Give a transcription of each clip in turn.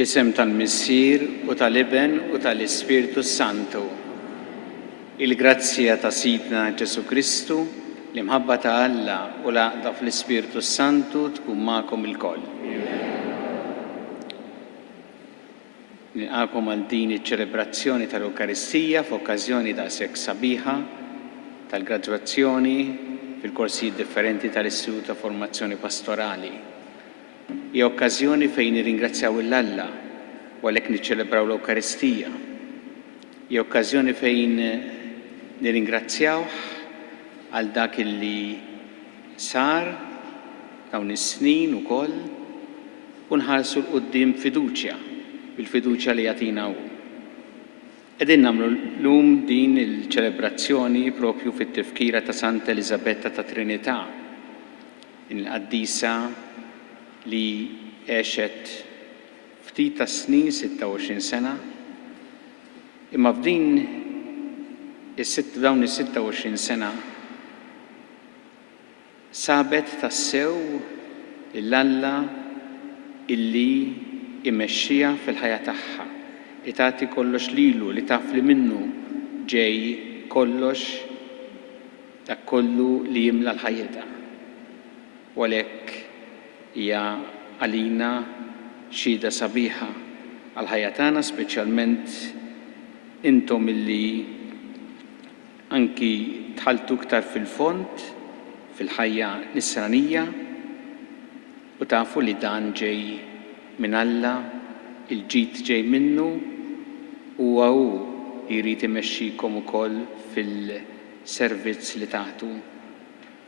Fl-isem tal-Missier u tal-Iben u tal-Ispiritu Santu. Il-grazzja ta' Sidna Ġesu Kristu, l-imħabba ta' Alla u l-għaqda fl-Ispiritu Santu tkun magħkom ilkoll. Nilqakom għal din iċ-ċelebrazzjoni tal-Eukaristija f'okkażjoni daqshekk sabiħa tal-graduazzjoni fil-korsijiet differenti tal-Istitut ta' Formazzjoni Pastorali. Hija okkażjoni fejn nirringrazzjaw il-Alla u għalhekk niċċelebraw l-Ewkaristija. Hija okkażjoni fejn nirringrazzjawh għal dak illi sar dawn is-snin ukoll u nħarsu l-qudiem fiduċja, bil-fiduċja li jagħtina hu. Qegħdin nagħmlu llum din il-ċelebrazzjoni propju fit-tifkira ta' Santa Elisabetta ta' Trinità, il-qaddisa li għexet ftit ta' snin, 26 sena, imma f'din dawn is-26 sena sabet tassew l-Alla illi imexxija fil-ħajja tagħha, li tagħti kollox lilu, li taf li minnu ġej kollox dak kollu li jimla l-ħajjita. U għalhekk hija għalina xhieda sabiħa għal ħajja tagħna, speċjalment intom illi anki tħaltu iktar fil-fond fil-ħajja nisranija u tafu li dan ġej minn Alla, il-ġid ġej minnu u hu jrid imexxikom ukoll fil-servizz li tagħtu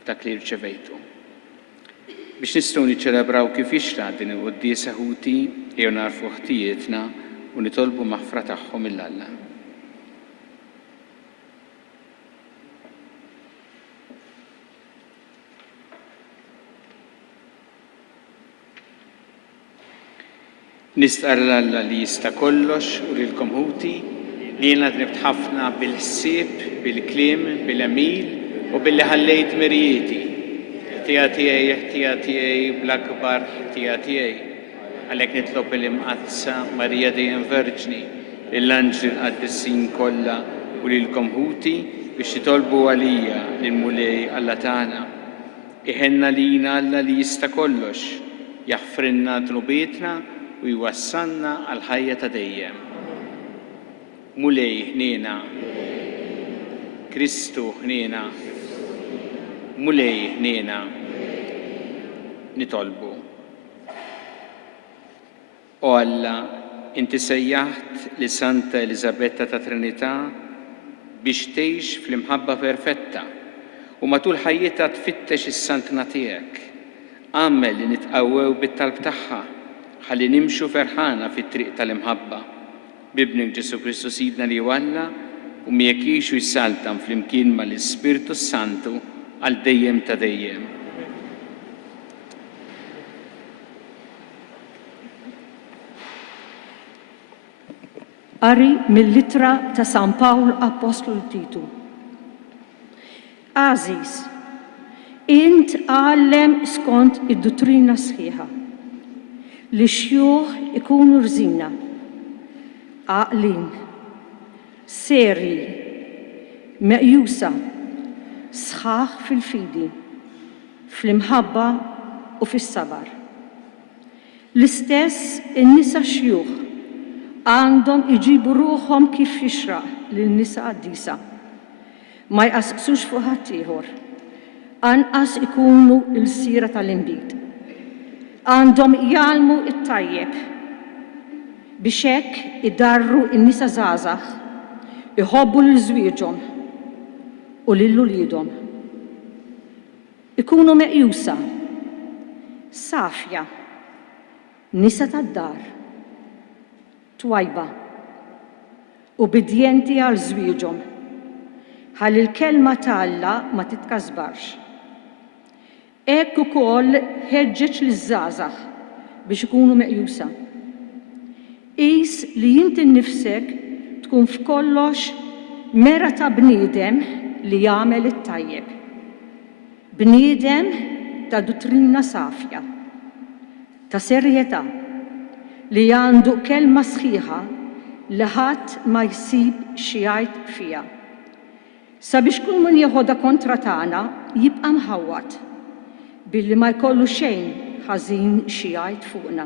dak li rċevejtu. Biex nistgħu niċċelebraw kif jixra din il-quddiesa ħuti jew narfu ħtijietna u nitolbu maħfra tagħhom mill-Alla. Nistqar l-Alla li jista' kollox u lilkom ħuti li jiena dribt ħafna bil-ħsieb, bil-kliem, bil-għamil u billi ħallejt mirjieti. Ħtija tiegħi bl-akbar ħtija tiegħi. Għalhekk nitlob il-imqazza Marija dejjem Verġni, l-anġli l-qaddissin kollha u lilkom ħuti biex titolbu għalija lil mulej Alla tagħna. Iħenna lina Alla li jista' kollox, jaħfrinna dnubietna u jwassalna għal ħajja ta' dejjem. Mulej ħniena, Kristu ħniena, mulej ħniena, nitolbu. O Alla, inti sejjaħt li Santa Elisabetta ta' Trinità biex tgħix fl-imħabba perfetta u matul ħajjitha tfittex is-santna tiegħek. Għammel li nitqawwew bit-talb tagħha ħalli nimxu ferħana fit-triq tal-imħabba. Bibnik Ġesu Kristu Sidna li Alla u miegħek jgħixu jsaltam flimkien mal-Ispiritu Santu għal dejjem ta' dejjem. Qari mill-Littra ta' San Pawl Apostlu Titu. Aziz, int għallem skont id-dottrina sħiħa li xjuħ ikunu rżina, għaqlin, serji, meqjusa, sħaħ fil-fidi, fl-imħabba u fis-sabar. L-istess in-nisa xjuħ għandhom iġibu ruħhom kif jixraq lin-nisa qaddisa. Ma jqassqsux fuq ħadd ieħor, anqas ikunu l-sira tal-inbit. Għandhom jgħalmu it-tajjeb biex hekk idarru n-nisa żgħażagħ, iħobbu lil żwieġhom u lil uliedhom. Ikunu meqjusa, safja, nisa tad-dar, twajba u bidjenti għal żwieġhom ħalli l-kelma ta' Alla ma titkasbarx. Hekk ukoll ħeġġeġ liż-żgħażagħ biex ikunu meqjusa. Qis li inti nnifsek tkun f'kollox mera ta' bniedem li jagħmel it-tajjeb. Bniedem ta' dottrina safja, ta' serjetà, li għandu kelma sħiħa li ħadd ma jsib xi jgħid fiha. Sabiex kull min jieħodha kontra tagħna jibqa' mħawwad billi ma jkollu xejn ħażin xi jgħid fuqna.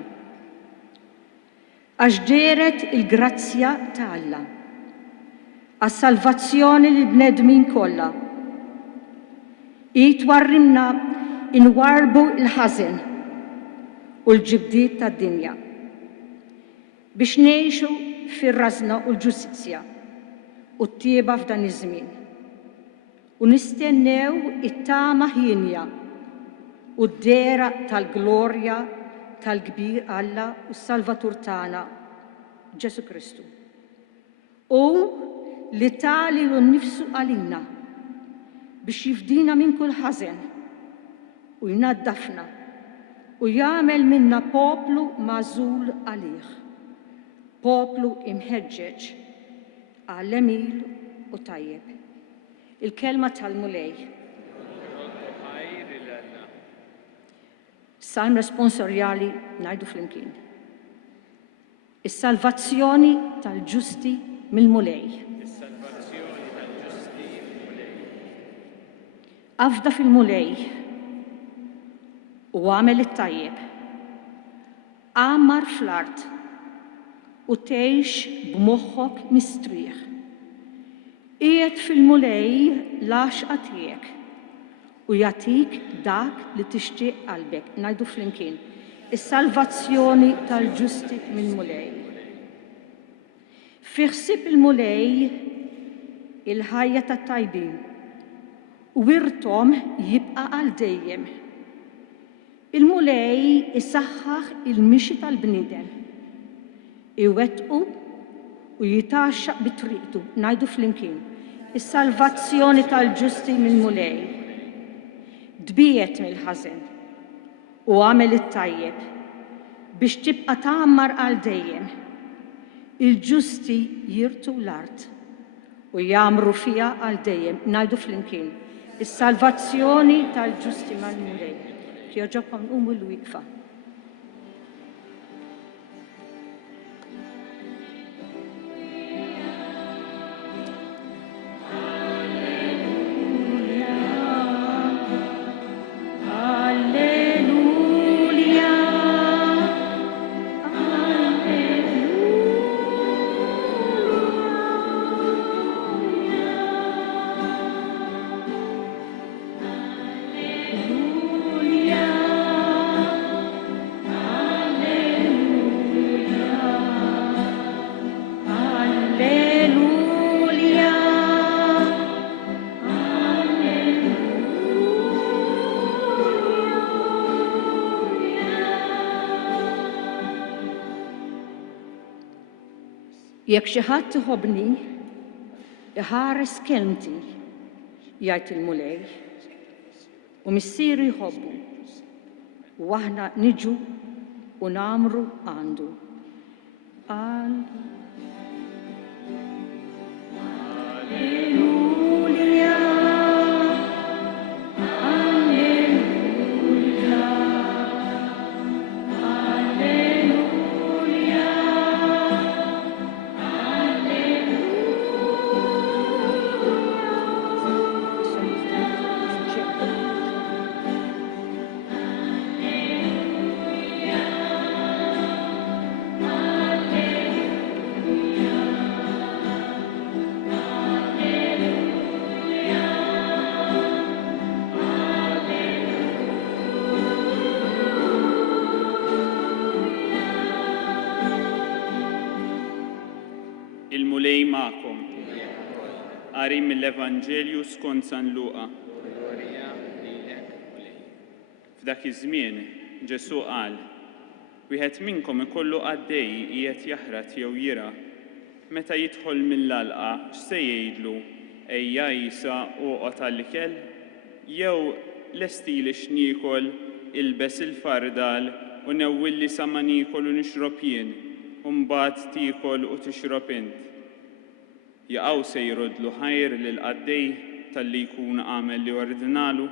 Għax deret il-grazzja ta' Alla għas-salvazzjoni li bnedmin kollha. Twarrimna inwarbu l-ħażen u l-ġibdiet tad-dinja biex ngħixu fir-rażna u l-ġustizzja u t-tieba f'dan iż-żmien u nistennew it-tama ħinja u d-dera tal-glorja tal-kbir Alla u s-Salvatur tagħna Ġesu Kristu. U li tali nnifsu għalina biex jifdina minn kull ħażen u jnaddafna u jagħmel minna poplu magħżul għalih, poplu imħeġġeġ għall-emil u tajjeb. Il-kelma tal-mulej. Salm responsorjali ngħidu flimkien. Is-salvazzjoni tal-ġusti mill-mulej. Afda fil-mulej u għamel it-tajjeb. Għammar fl-art u tgħix b'moħħok mistrieħ. Qiegħed fil-mulej l-għaxqa tiegħek u jagħtik dak li tixtieq qalbek. Ngħidu flimkien. Is-salvazzjoni tal-ġusti mill-mulej. Fi ħsieb il-mulej il-ħajja tat-tajbin u wirthom jibqa' għal dejjem. Il-mulej isaħħaħ il-mixi tal-bniedem, iwettqu u jitaxxaq bitriqtu. Ngħidu flimkien. Is-salvazzjoni tal-ġusti mill-mulej. Dbiet mill-ħażen u għamel it-tajjeb biex tibqa' tagħmmar għal dejjem. Il-ġusti jirtu l-art u jagħmru fiha għal dejjem. Ngħidu flimkien. Is-salvazzjoni tal-ġusti mal-mulej. Kjoġobkom qumu l-wieqfa. Jekk xi ħadd iħobbni, iħares kelmti, jgħid il-mulej, u missieru jħobbu, u aħna niġu u nagħmru għandu. Il-mulej magħkom. Qari mill-Evanġelju skont San Luqa. F'dak iż-żmien Ġesu qal: wieħed minnkom ikollu għaddej qiegħed jaħrad jew jira. Meta jidħol mill-għalqa x'se jgħidlu? Ejja Għisa oqgħod għall-ikel? Jew lestili x'niekol, ilbes il-fardal u newwilli sa ma niekol u nixrob jien, u mbagħad tiekol u tixrob int. Jaqgħu se jrodlu ħajr lill-qaddej talli jkun għamel li ordinalu.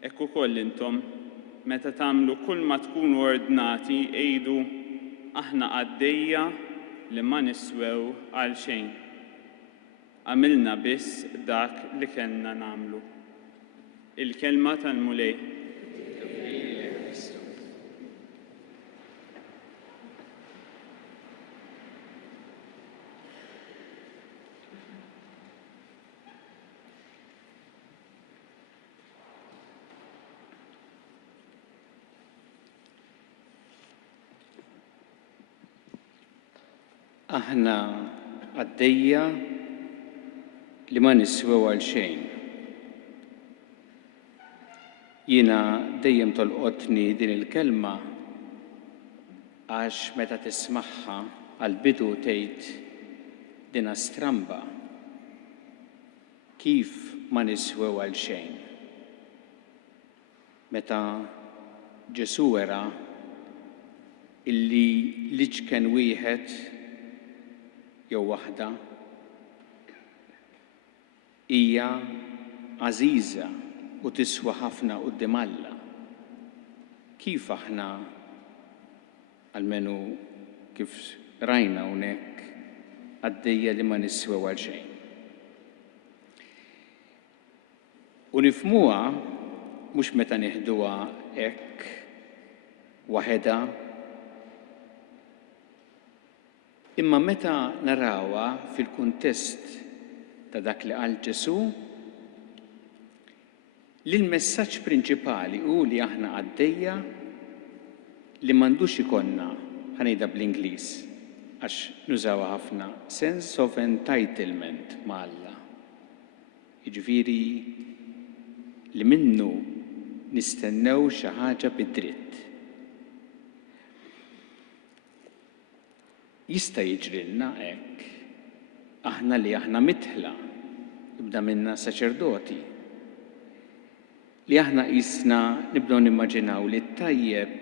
Hekk ukoll intom, meta tagħmlu kull ma tkunu ordnati, għidu aħna għaddejja li ma niswew għal xejn. Għamilna biss dak li kellna nagħmlu. Il-kelma tal-mulej. Aħna għaddejja li ma niswew għal xejn. Jiena dejjem tolqotni din il-kelma għax meta tismagħha għall-bidu tgħid dinha stramba kif ma niswew għal xejn. Meta Ġesu wera illi liġken wieħed jew waħda hija għażiża u tiswa ħafna quddiem Alla. Kif aħna almenu kif rajna hawnhekk għaddejja li ma niswew għal xejn. U nifhmuha mhux meta nieħduha hekk waħedha, imma meta narawha fil-kuntest ta' dak li qal Ġesu, li l-messaġġ prinċipali hu li aħna għaddejja li m'għandux ikollna ħanejda bl-Ingliż għax nużawha ħafna sense of entitlement ma' Alla. Jiġifieri li minnu nistennew xi ħaġa bid-dritt. Jista' jiġrilna hekk aħna li aħna mitħla, ibda minna saċerdoti, li aħna qisna nibdew nimmaġinaw li t-tajjeb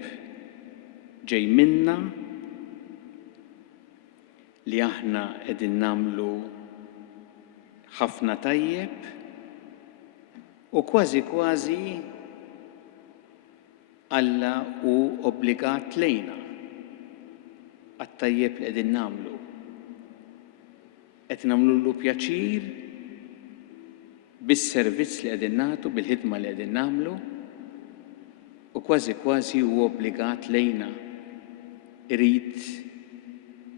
ġej minna, li aħna qegħdin nagħmlu ħafna tajjeb u kważi kważi Alla hu obbligat lejna għat-tajjeb li qegħdin nagħmlu. Qed nagħmlulu pjaċir bis-servizz li qegħdin nagħtu, bil-ħidma li qegħdin nagħmlu, u kważi kważi hu obbligat lejna irid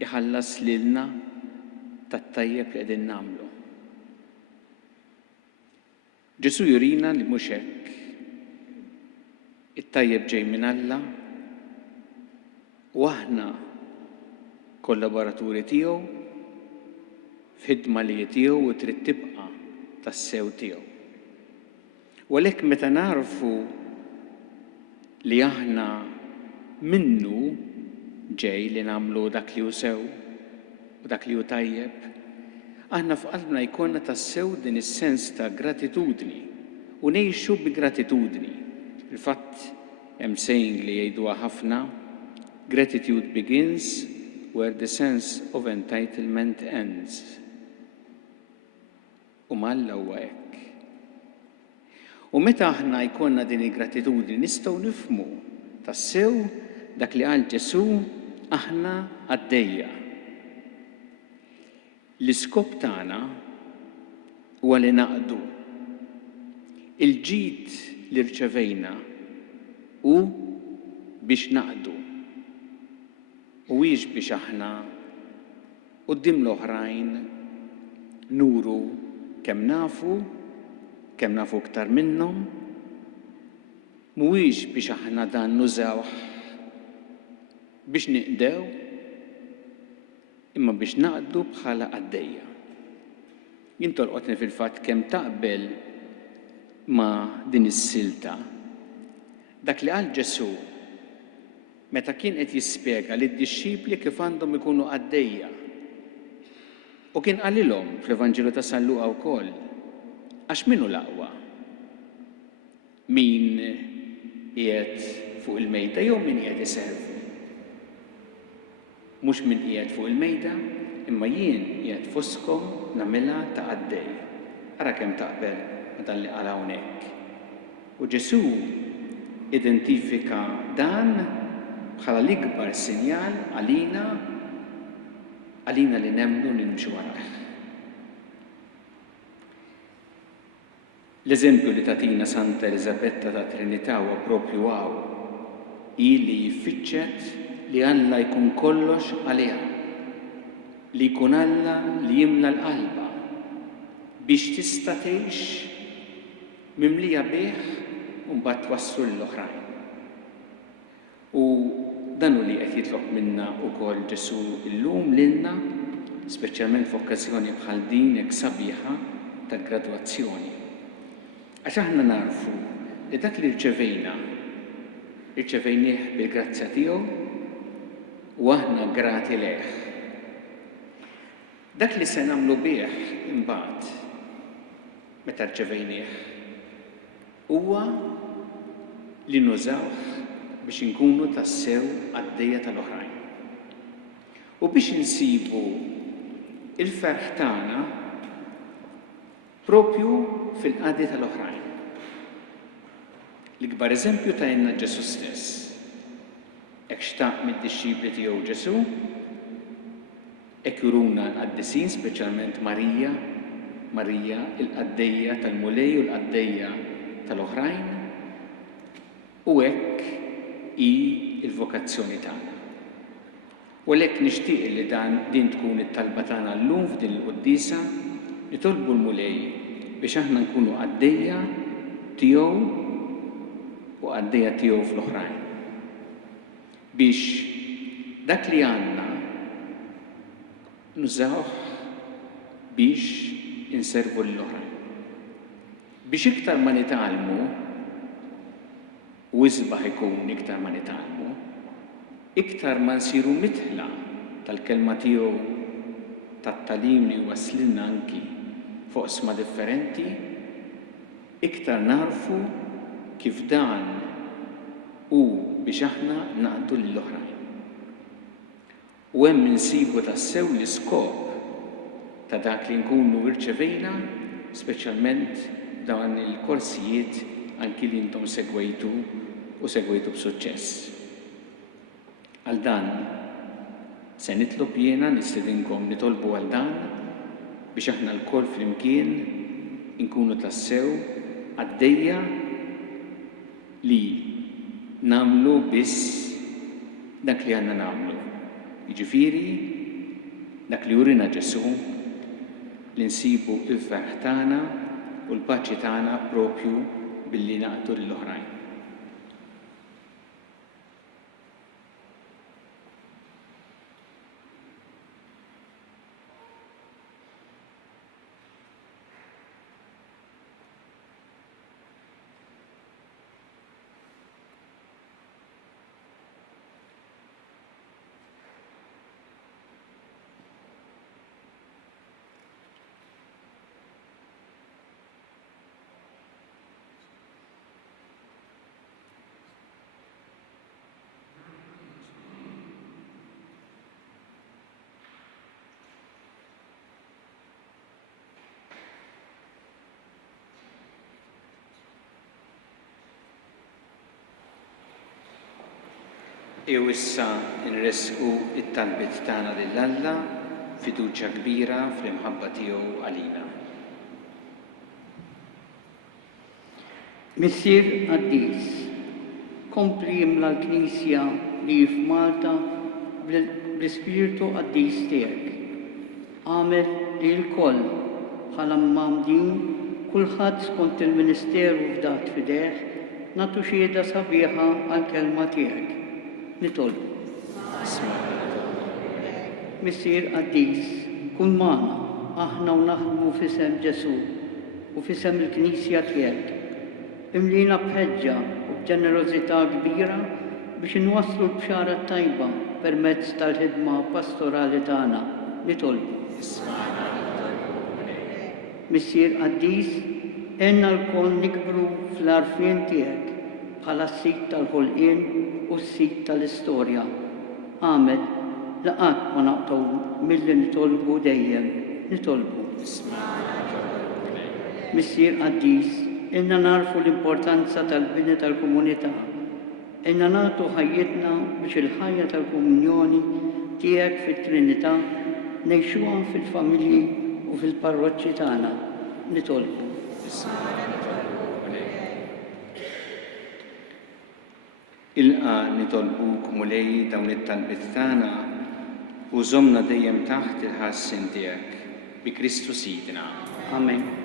iħallas lilna tat-tajjeb li qegħdin nagħmlu. Ġesu jurina li mhux hekk. It-tajjeb ġej minn Alla u aħna kollaboraturi tiegħu f'ħidma li tiegħu u trid tibqa' tas-sew tiegħu. U għalhekk meta narfu li aħna minnu ġej li nagħmlu dak li hu sew u dak li hu tajjeb, aħna f'qalbna jkollna tas-sew din is-sens ta' gratitudni u ngħixu bi gratitudni. Il-fatt hemm saying li jgħiduha ħafna, gratitude begins where the sense of entitlement ends. U Alla huwa hekk. U meta aħna jkollna din il-gratitudni nistgħu nifhmu tassew dak li qal Ġesu aħna għaddejja. L-iskop tagħna huwa li naqdu il-ġid li rċevejna u biex naqdu u biex aħna quddiem l-oħrajn nuru kemm nafu aktar minnhom, mhuwiex biex aħna dan nużawh biex niqdew, imma biex naqdu bħala għaddejja. Jien tolqotni fil-fatt kemm taqbel ma' din is-silta. Dak li qal Ġesu meta kien qed jispjega lid-dixxipli kif għandhom ikunu għaddejja. U kien qalilhom fl-Evanġelu ta' San Luqa wkoll, għax min hu l-aqwa? Min qiegħed fuq il-mejda jew min qiegħed iservi? Mhux min qiegħed fuq il-mejda, imma jien qiegħed fosthom nagħmilha ta' għaddej. Ara kemm taqbel ma' dan li qal hawnhekk. U Ġesu identifika dan bħala l-ikbar sinjal għalina li nemmnu li nimxu warah. L-eżempju li tatina Santa Elisabetta ta' Trinità huwa proprju għaw, li jiffiċċet li Alla jkun kollox għaliha, li jkun Alla li jimla l-qalba biex tista' tgħix mimlija bih u mbagħad twassal l-oħrajn. U dan hu li qed jitlob minna wkoll Ġesu llum lilna, speċjalment f'okkażjoni bħal din hekk sabiħa tal-gradwazzjoni. Għax aħna narfu li dak li rċevejnieh bil-grazzja tiegħu u aħna grati leh. Dak li se nagħmlu bih imbagħad meta rċevejnieh huwa li nużawh biex inkunu tassew għaddejja tal-oħrajn. U biex insibu il-ferħ tagħna propju fil-qadi tal-oħrajn. L-ikbar eżempju ta' jenna Ġesu stess. Hekk xtaq mid-dixxipli tiegħu Ġesu, hekk juruna l-qaddisin, speċjalment Marija il-qaddejja tal-mulej u l-qaddejja tal-oħrajn, u hekk il-vokazzjoni tagħna. U għalhekk nixtieq li din tkun it-talba tagħna llum f'din il-qudiesa nitolbu l-mulej biex aħna nkunu qaddejja tiegħu u qaddejja tiegħu fl-oħrajn. Biex dak li għandna nużawh biex inservu l-oħrajn. Biex iktar ma nitgħallmu u isbaħ ikun iktar ma nitgħallmu, iktar ma nsiru mitħla tal-kelma tiegħu tat-tagħlim li waslilna anki fuq sma differenti, iktar narfu kif dan hu biex aħna naqdu lill-oħrajn. U hemm insibu tassew l-iskop ta' dak li nkunu rċevejna, speċjalment dawn il-korsijiet anki li intom segwejtu b'suċċess. Għal dan se nitlob jiena nistedinkom nitolbu għal dan biex aħna l-kol flimkien inkunu tassew għaddejja li namlu biss dak li għandna nagħmlu. Jiġifieri dak li urina Ġesu li nsibu il-ferħ tagħna u l-paċi tagħna propju billi naqtu lill-oħrajn. Jew issa nresqu it-talbiet tagħna lil Alla fiduċja kbira fl-imħabba tiegħu għalina. Missier Qaddis, kompli jimla l-Knisja li f'Malta bl-Ispiritu Qaddis tiegħek. Għamel li l-koll bħala mmamdin kulħadd skont il-Ministeru f'dat fideh nagħtu xhieda sabiħa għall-kelma tiegħek. Nitolbu. Missier Qaddis, kun magħna aħna u naħdmu f'isem Ġesu u f'isem il-Knisja tiegħek. Imlina bħeġġa u b'ġenerożità kbira biex inwasslu l-bxara tajba permezz tal-ħidma pastorali tagħna. Nitolbu. Missier Qaddis, għenna l-kol nikbru fl-arfien tiegħek bħala s-sit tal-ħolqien u s-sit tal-istorja. Għamed, laqat ma naqtaw mill-li nitolbu dejjem, nitolbu. Missier Qaddis, inna narfu l-importanza tal-bini tal-komunità inna nagħtu ħajjitna biex il-ħajja tal-komunjoni tiegħek fit-Trinità ngħixuha fil-familji u fil-parroċċi tagħna. Nitolbu. Ilqa nitolbuk mulej dawn it-talbit tagħna u żommna dejjem taħt il-ħarsien tiegħek bi Kristu Sidna. Amen.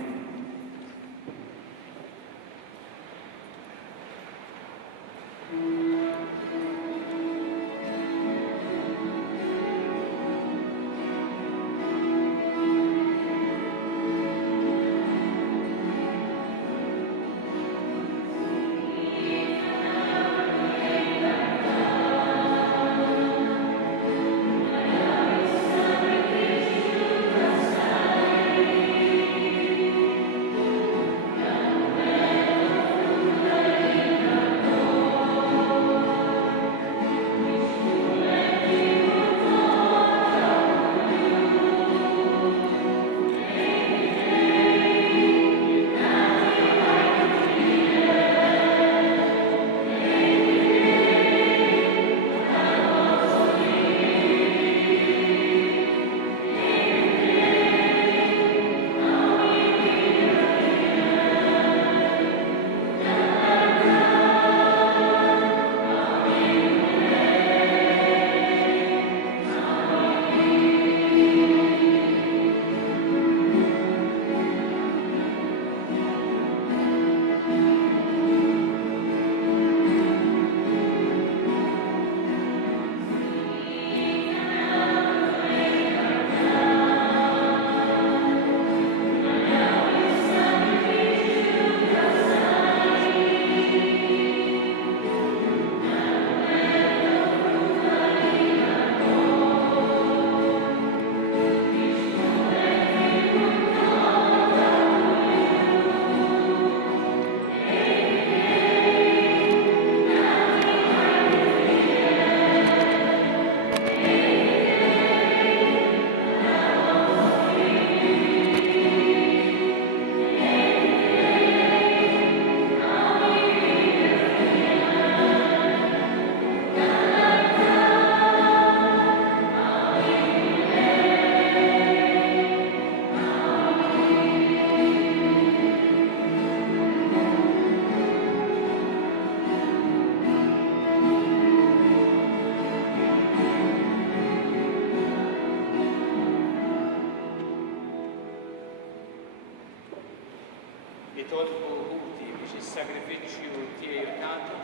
Nitolbu Huti biex is-sagrifiċċju tiegħu tagħtu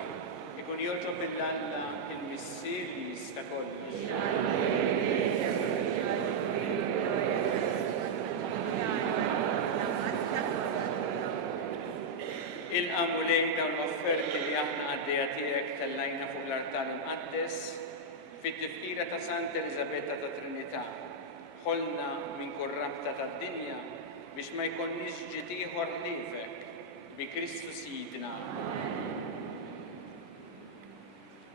ikun jogħġob mill-Alla il-missier li jista' kollox. Ilqa' mulej dawn l-offerti li aħna għaddejja tiegħek tellajna fuq l-altar imqaddes fit-tifkira ta' Santa Elisabetta ta' Trinità. Ħolna minn kull rabta tad-dinja biex ma jkollniex ġid ieħor ħliefek bi Kristu Sidna.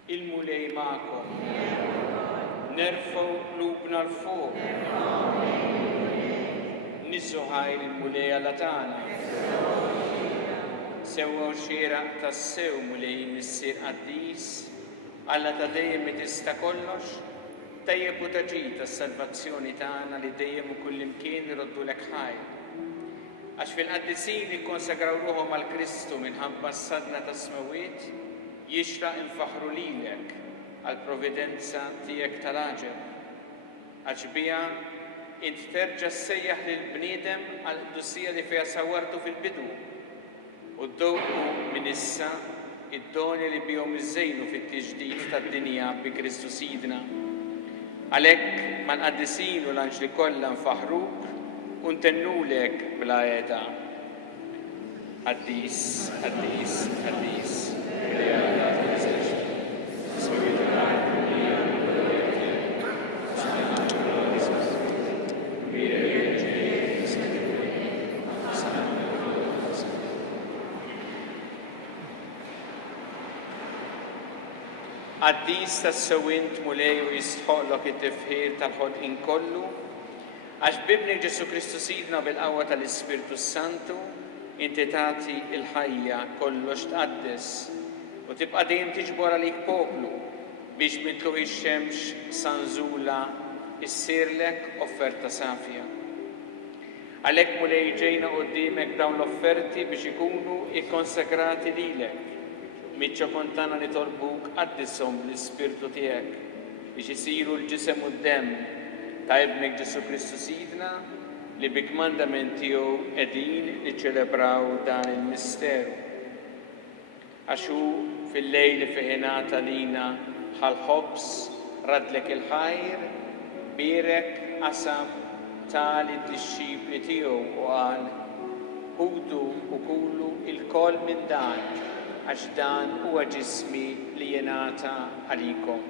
Il-mulej magħkom. Nerfgħu qlubna l fuq. Nissu ħajr il-mulej Alla tagħna. Sewwa xieraq tas-sew mulej missier qaddis, Alla ta' dejjem li tista' kollox, tajjeb u taġid tas-salvazzjoni tagħna li dejjem u kullimkien iroddulek ħajr. Għax fil-qaddisin jikkonsagraw ruħhom għal Kristu minħabba s-sadna ta' smawiet, jixraq infaħru lilek għal providenza tiegħek tal-aġel. Għax biha int terġa' ssejjaħ lill-bniedem għal dussija li fiha sawwartu fil-bidu u ddowqu minn issa id-doni li bihom iżżejnu fit-tiġdid tad-dinja bi Kristu Sidna. Għalhekk ma' l-qaddisin u l-anġli kollha nfaħruk u ntennulek bla għeda. Qaddis, qaddis, qaddis. Qaddis tas-sewint mulej u jistħoqlok it-tifħir tal-ħolqien kollu, għax bibni Ġesu Kristu Sidna bil-qawwa tal-Ispiritu Santu, inti tagħti l-ħajja kollox tqaddes u tibqa' dejjem tiġbor għalik poplu biex mitlu ix-xemx sanżula issirlek offerta safja. Għalhekk mulej ġejna quddiemek dawn l-offerti biex ikunu ikkonsagrati lilek. Miċċa kontana nitolbuk qaddishom bl-Ispirtu tiegħek biex isiru l-ġisem u d-demm ta' ibnek Ġesu Kristu Sidna li bi kmandament tiegħu qegħdin niċċelebraw dan il-misteru. Għax hu fil-lejl fih ingħata lina bħal-ħobs radlek il-ħajr, bierek qasam tali d-disċipli tiegħu u qal ħudu u kulu il-koll minn dan għax dan huwa ġismi li jingħata għalikom.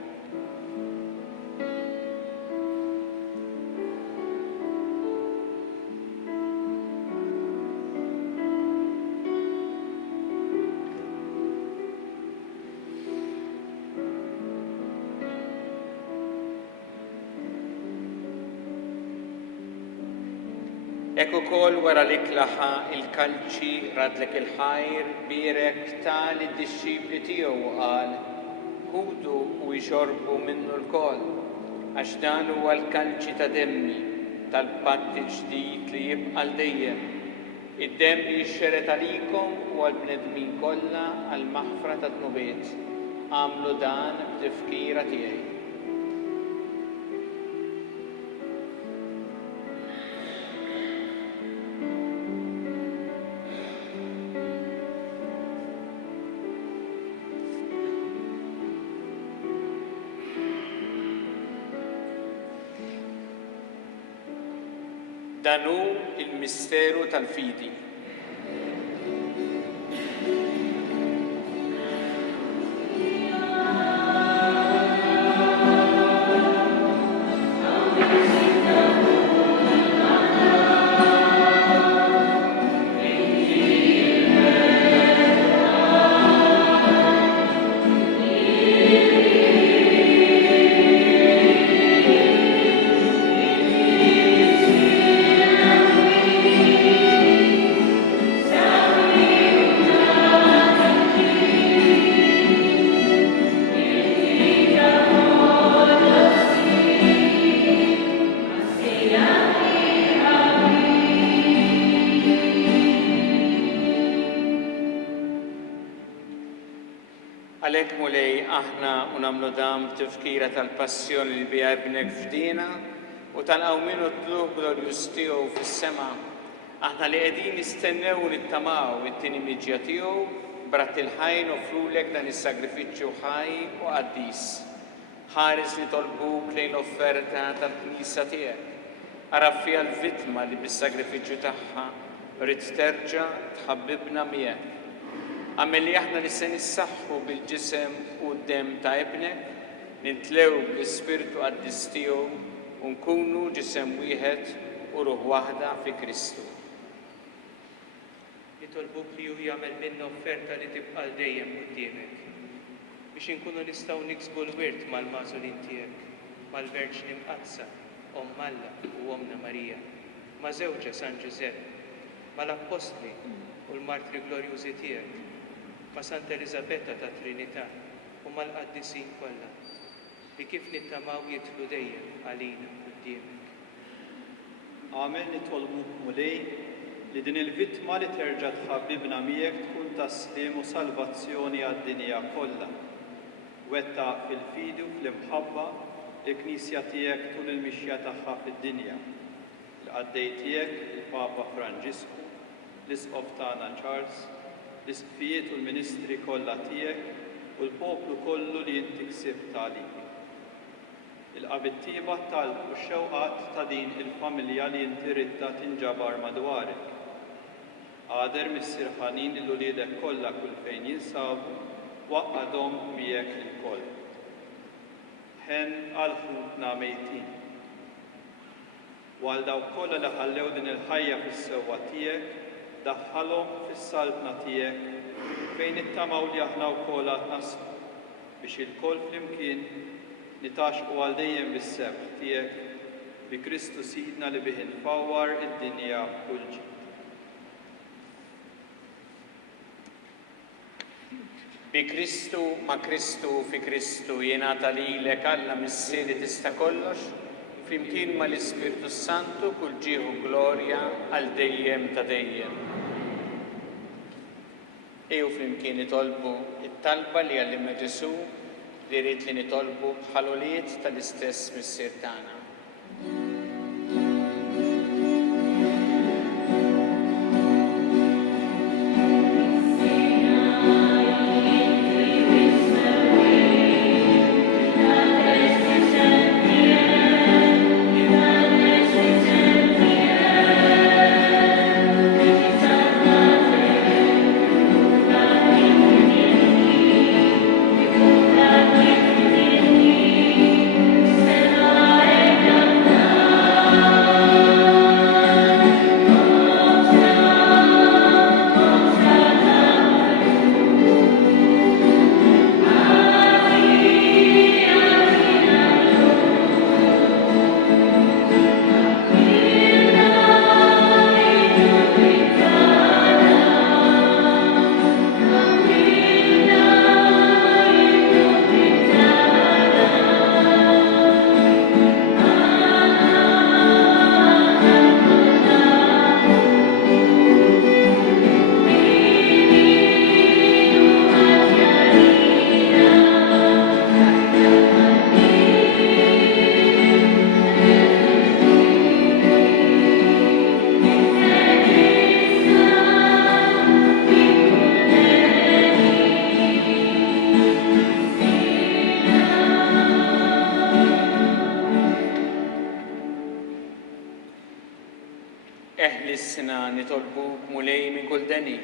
Ekk ukoll wara li klaħa il-kalċi radlek il-ħajr bierek tali d-disċipli tiegħu qal ħudu u jxorbu minnu l-koll għax dan huwa l-kalċi ta' demmi tal-patt il-ġdid li jibqa' dejjem. Id-demm li jixxeret għalikom u għall-bnedmin kollha għall-maħfra ta' tnubiet. Għamlu dan b'tifkira tiegħi. Dan hu il-misteru tal-fidi. Għalhekk mulej aħna u nagħmlu dan b'tifkira tal-passjoni li biha ibnek fdina u tal-qawmin u tluq glorjuż tiegħu fis-sema. Aħna li qegħdin nistennew u nittamaw it-tieni miġja tiegħu brat il-ħajn offrulek dan is-sagrifiċċju ħaj u qaddis. Ħares li tolbuk lejn l-offerta tal-Knisja tiegħek. Araf fiha l-vittma li bis-sagrifiċċju tagħha rid terġa' tħabbibna miegħek. Għamel li aħna li se nissaħħu bil-ġisem u d-demm ta' ibnek, nintlew bl-Ispirtu qaddis tiegħu u nkunu ġisem wieħed u ruħ waħda fi Kristu. Nitolbuk li hu jagħmel minna offerta li tibqa' dejjem quddiemek biex inkunu nistgħu niksbu l-wirt mal-magħżulin tiegħek, mal-Verġni Mqazza, Omm Alla u Ommna Marija, ma' żewġa San Ġusepp, mal-Apostli u l-Martri Glorjużi tiegħek, ma' Santa Elisabetta ta' Trinità u mal-qaddisin kollha li kif nittamaw jidħlu dejjem għalina quddiemek. Għamel nitolbuk mulej li din il-vittma li terġa' tħabbibna miegħek tkun taslim u salvazzjoni għad-dinja kollha. Wettaq fil-fidi u fl-imħabba il-Knisja tiegħek tul il-mixja tagħha fid-dinja. L-qaddej tiegħek il-Papa Franġisku, l-Isqof tagħna Charles, l-isqfijiet u l-ministri kollha tiegħek u l-poplu kollu li inti ksibt għalik. Il-qabit tieba talb u x-xewqat ta' din il-familja li inti ridda tinġabar madwarek. Għader mis-sirħanin l-uliedek kollha kull fejn jinsabu waqqadhom miegħek il-koll. Ħen għal ħutna mejtin. Għal dawk kollha li ħallew din il-ħajja fis-sewwa tiegħek, daħħalhom fis-salbna tiegħek fejn nittamaw li aħna wkoll għad naslu biex il-koll flimkien nitaxqu għal dejjem bis-sebħ tiegħek bi Kristu Sidna li bih infawwar id-dinja kull ġid. بكريستو ما كريستو في كريستو ينata lilek Alla misseri tista' kollox flimkien ma l-Ispirtu Santu kull ġieħu glorja għal dejjem ta' dejjem. Ew flimkien nitolbu it-talba li għallimna Ġesu li rrid li nitolbu bħal-uliet tal-istess missier tagħna. Eħlissna nitolbuk mulej minn kull deni.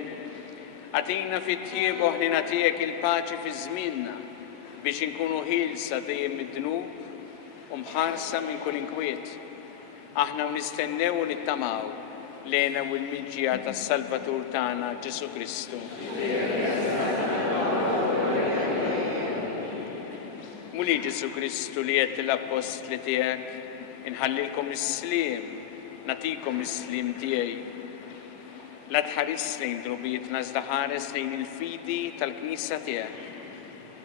Għatina fit-tiebu ħli nagħtijek il-paċi fi żmienna biex inkunu ħielsa dejjem mid-dnub u mħarsa minn kull inkwiet. Aħna nistennew u nittamaw lejna u l-miġġija tas-Salvatur tagħna Ġesu Kristu. Muli Ġesu Kristu li qed l-apostli tiegħek inħallilkom is-sliem, natikom is-sliem tiegħi. La tħares lejn drubietna iżda ħares lejn il-fidi tal-Knisja tiegħek.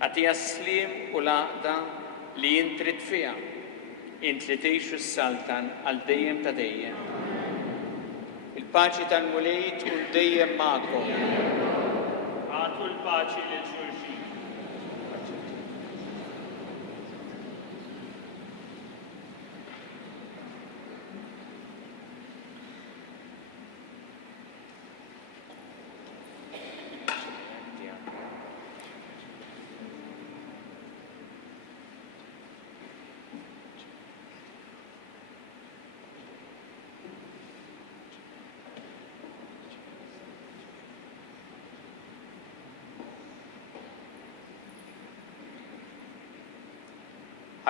Għatija s-sliem u l-għaqda li jintrid fiha. Int li tgħixu s-saltan għal dejjem ta' dejjem. Il-paċi tal-mulej tkun dejjem magħkom. Għatu l-paċi lil xulxin.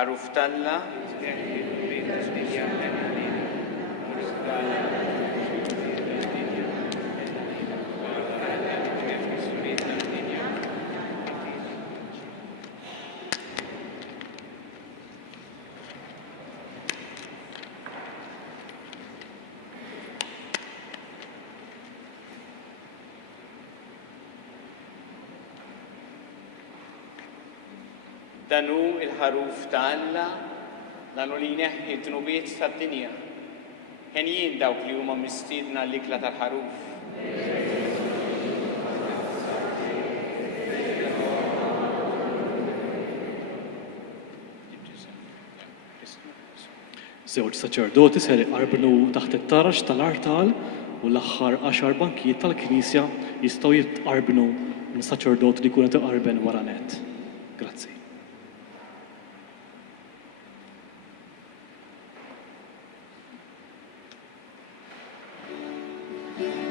Ħaruf talla danu il-ħaruf ta' Alla, danu li jneħħi d-dnubiet tad-dinja. Ħenjin dawk li huma mistiedna l-ikla tal-ħaruf. Żewġ saċerdoti ser iqarbnu taħt it-tarax tal-artal u l-aħħar 10 bankijiet tal-Knisja jistgħu jitqarbnu minn saċerdot li jkun qed iqarben wara net. Grazzi. Amen.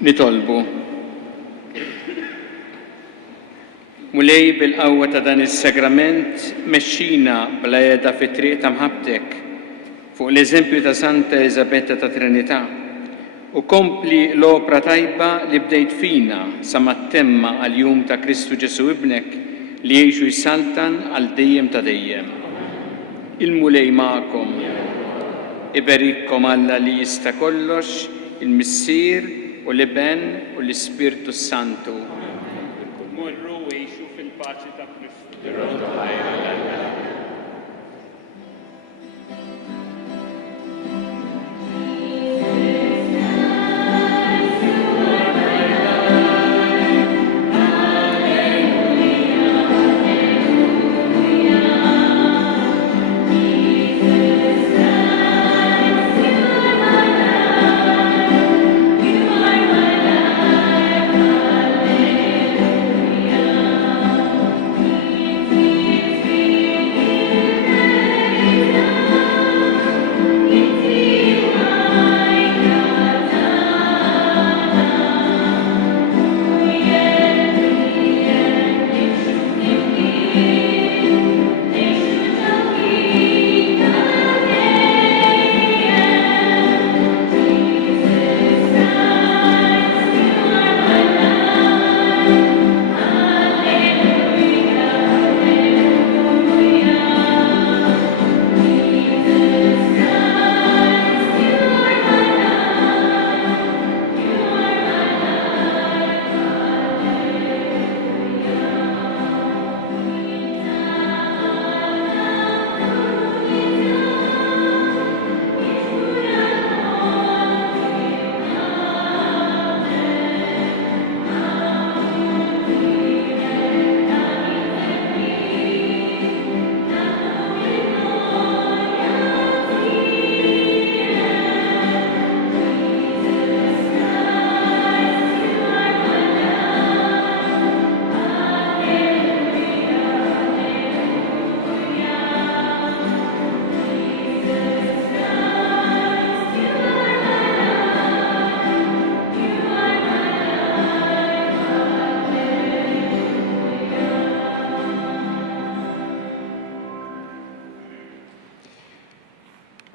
Nitolbu. Mulej bil-qawwa ta' dan is-sagrament mexxina bla jeda fit-triq ta' mħabbtek fuq l-eżempju ta' Santa Elisabetta ta' Trinità u kompli l-opra tajba li bdejt fina sa mat-temma għal-jum ta' Kristu Ġesu ibnek li jgħixu jsaltan għal dejjem ta' dejjem. Il-mulej ma'kom, iberikkom Alla li jista' kollox, il-Missier u l-Iben u l-Ispirtu Santu. Morru u jgħixu fil-paċi ta' Kristu.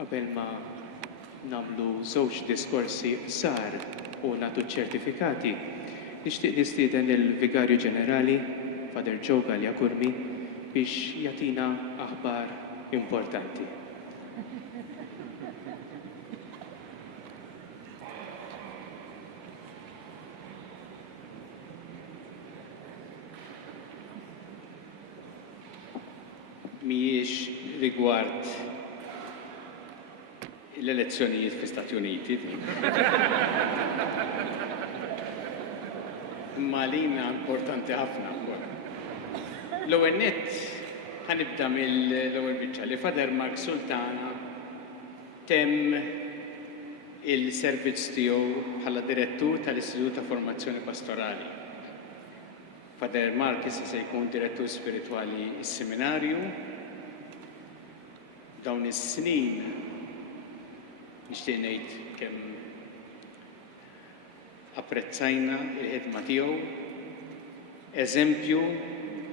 Qabel ma nagħmlu żewġ diskorsi sar u nagħtu ċ-ċertifikati, nixtieq nistieden il-Vigarju Ġenerali, Father Joe Galjakurmi, biex jagħtina aħbar importanti. Mhijiex rigward l-elezzjonijiet fl-Istati Uniti. Imma għalina importanti ħafna wkoll. L-ewwel nett ħanibda mill-ewwel biċċa li Father Mark Sultana temm il-servizz tiegħu bħala direttur tal-Istitut ta' Formazzjoni Pastorali. Father Mark issa se jkun direttur spiritwali s-seminarju. Dawn is-snin nixtieq ngħid kemm apprezzajna l-ħidma tiegħu, eżempju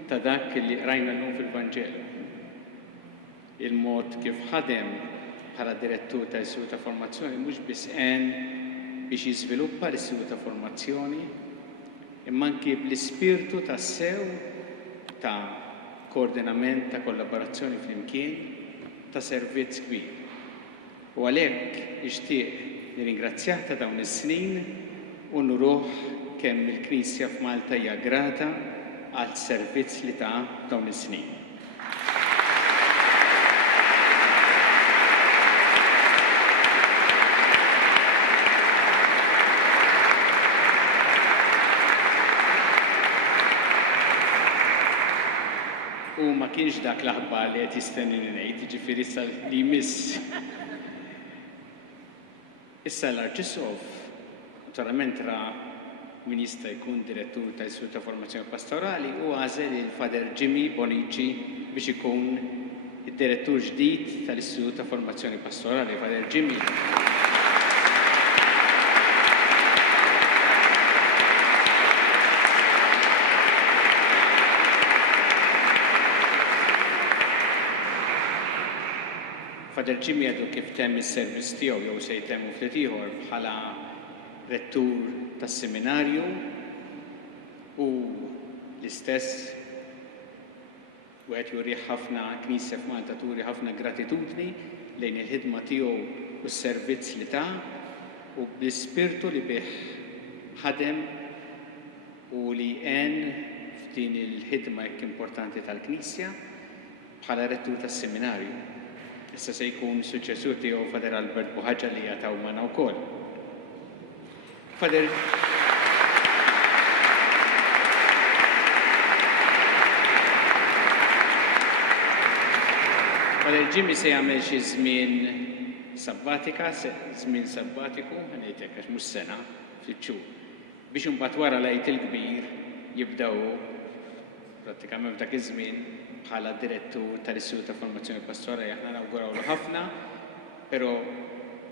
ta' dak li qrajna llum fil-Vanġelu. Il-mod kif ħadem bħala direttur tal-Istitut ta' Formazzjoni mhux biss għen biex jiżviluppa l-Istitut ta' Formazzjoni, imma anke bl-ispirtu tas-sew ta' koordinament ta' kollaborazzjoni flimkien ta' servizz kbir. U għalhekk nixtieq nirringrazzjah ta' dawn is-snin u nuruh kemm il-Knisja f'Malta hija grata għal servizz li ta' dawn is-snin. U ma kienx dak l-aħbar li qed jistennini ngħid, jiġifieri issa li jmiss. Issa l-Arċisqof naturalment ra min jista' jkun direttur tal-Istitut ta' Formazzjoni Pastorali u għażel il-Father Jimmy Bonici biex ikun id-direttur ġdid tal-Istitut ta' Formazzjoni Pastorali. Father Jimmy. Father Jimmy għadu kif temm is-servizz tiegħu jew se jtemmu ftit ieħor bħala rettur tas-seminarju u l-istess wieħed juri ħafna Knisja f'Malta turi ħafna gratitudni lejn il-ħidma tiegħu u s-servizz li ta' u bl-ispirtu li bih ħadem u li għen f'din il-ħidma jekk importanti tal-Knisja bħala rettur tas-seminarju. Issa se jkun suċċessur tiegħu Fader Albert Buħaġa li jagħtaw magħna wkoll. Fader Jimmy se jagħmel xi żmien sabbatika, żmien sabbatiku, ngħidlek għax mhux sena, ftit xhur. Biex imbagħad wara l-Għid il-Kbir jibdew prattikament f'dak iż-żmien bħala direttur tal-Istitut ta' Formazzjoni Pastorali aħna nawgurawlu ħafna, però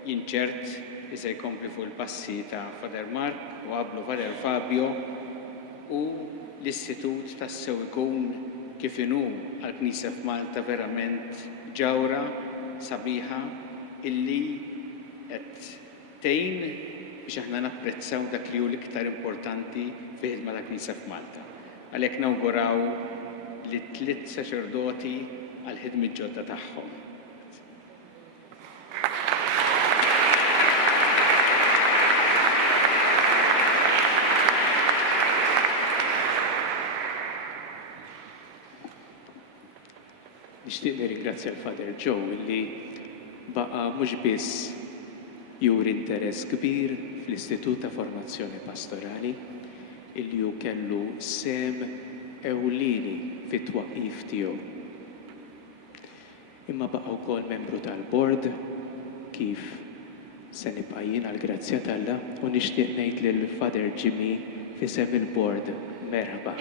jinċert li se jkompli fuq il-passi ta' Fader Mark u qablu Fader Fabio u l-Istitut tassew ikun kif inhu għall-Knisja f'Malta verament ġawra sabiħa illi qed tgħin biex aħna napprezzaw dak li hu l-iktar importanti fil-ħidma tal-Knisja f'Malta. Għalhekk nawguraw li tliet saċerdoti għall-ħidmi ġodda tagħhom. Nixtieq nirringrazzja l-Father Joe illi baqa' mhux biss juri interess kbir fl-Istitut ta' Formazzjoni Pastorali illi hu kellu sem ewlieni fit-twaqqif tiegħu. Imma baqa' wkoll membru tal-bord kif se nibqa' jien għall-grazzja tagħha u nixtieq ngħid lil Father Jimmy fisem il-bord merħba.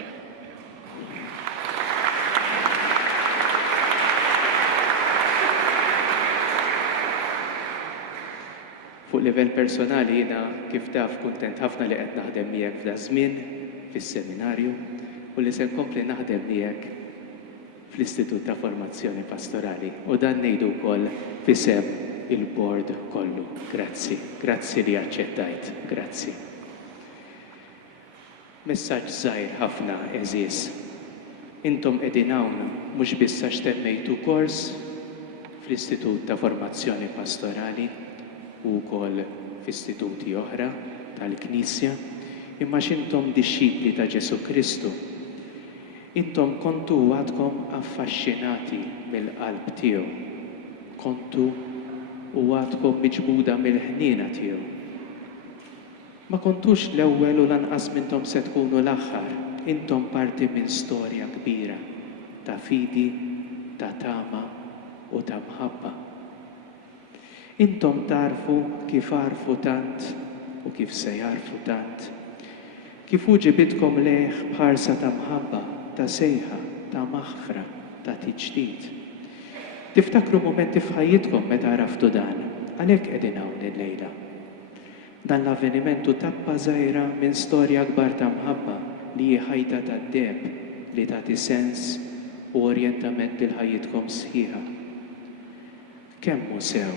Fuq livell personali jiena kif taf kuntent ħafna li qed naħdem miegħek f'da żmien fis-seminarju u li se nkompli naħdem miegħek fl-Istitut ta' Formazzjoni Pastorali u dan ngħidu wkoll fisem il-bord kollu. Grazzi, grazzi li aċċettajt, grazzi. Messaġġ żgħir ħafna eżiż. Intom qegħdin hawn mhux biss għax temmejtu kors fl-Istitut ta' Formazzjoni Pastorali u wkoll f'istituti oħra tal-Knisja, imma x'intom dixxipli ta' Ġesu Kristu. Intom kontu għadkom affaxxinati mill-qalb tiegħu. Kontu u għadkom miġbuda mill-ħniena tiegħu. Ma kontux l-ewwel u lanqas minnhom se tkunu l-aħħar. Intom parti minn storja kbira ta' fidi, ta' tama u ta' mħabba. Intom tarfu kif għarfu tant u kif se jarfu tant. Kif ġibitkom leħ bħarsa ta' mħabba, ta' sejħa, ta' maħfra, ta' tiġdid. Tiftakru momenti f'ħajjitkom meta raftu dan, għalhekk qegħdin hawn il-lejla. Dan l-avvenimentu tappa żgħira minn storja kbar ta' mħabba li hi ħajta ta' deb li tagħti sens u orjentament lil ħajjitkom sħiħa. Kemm hu sew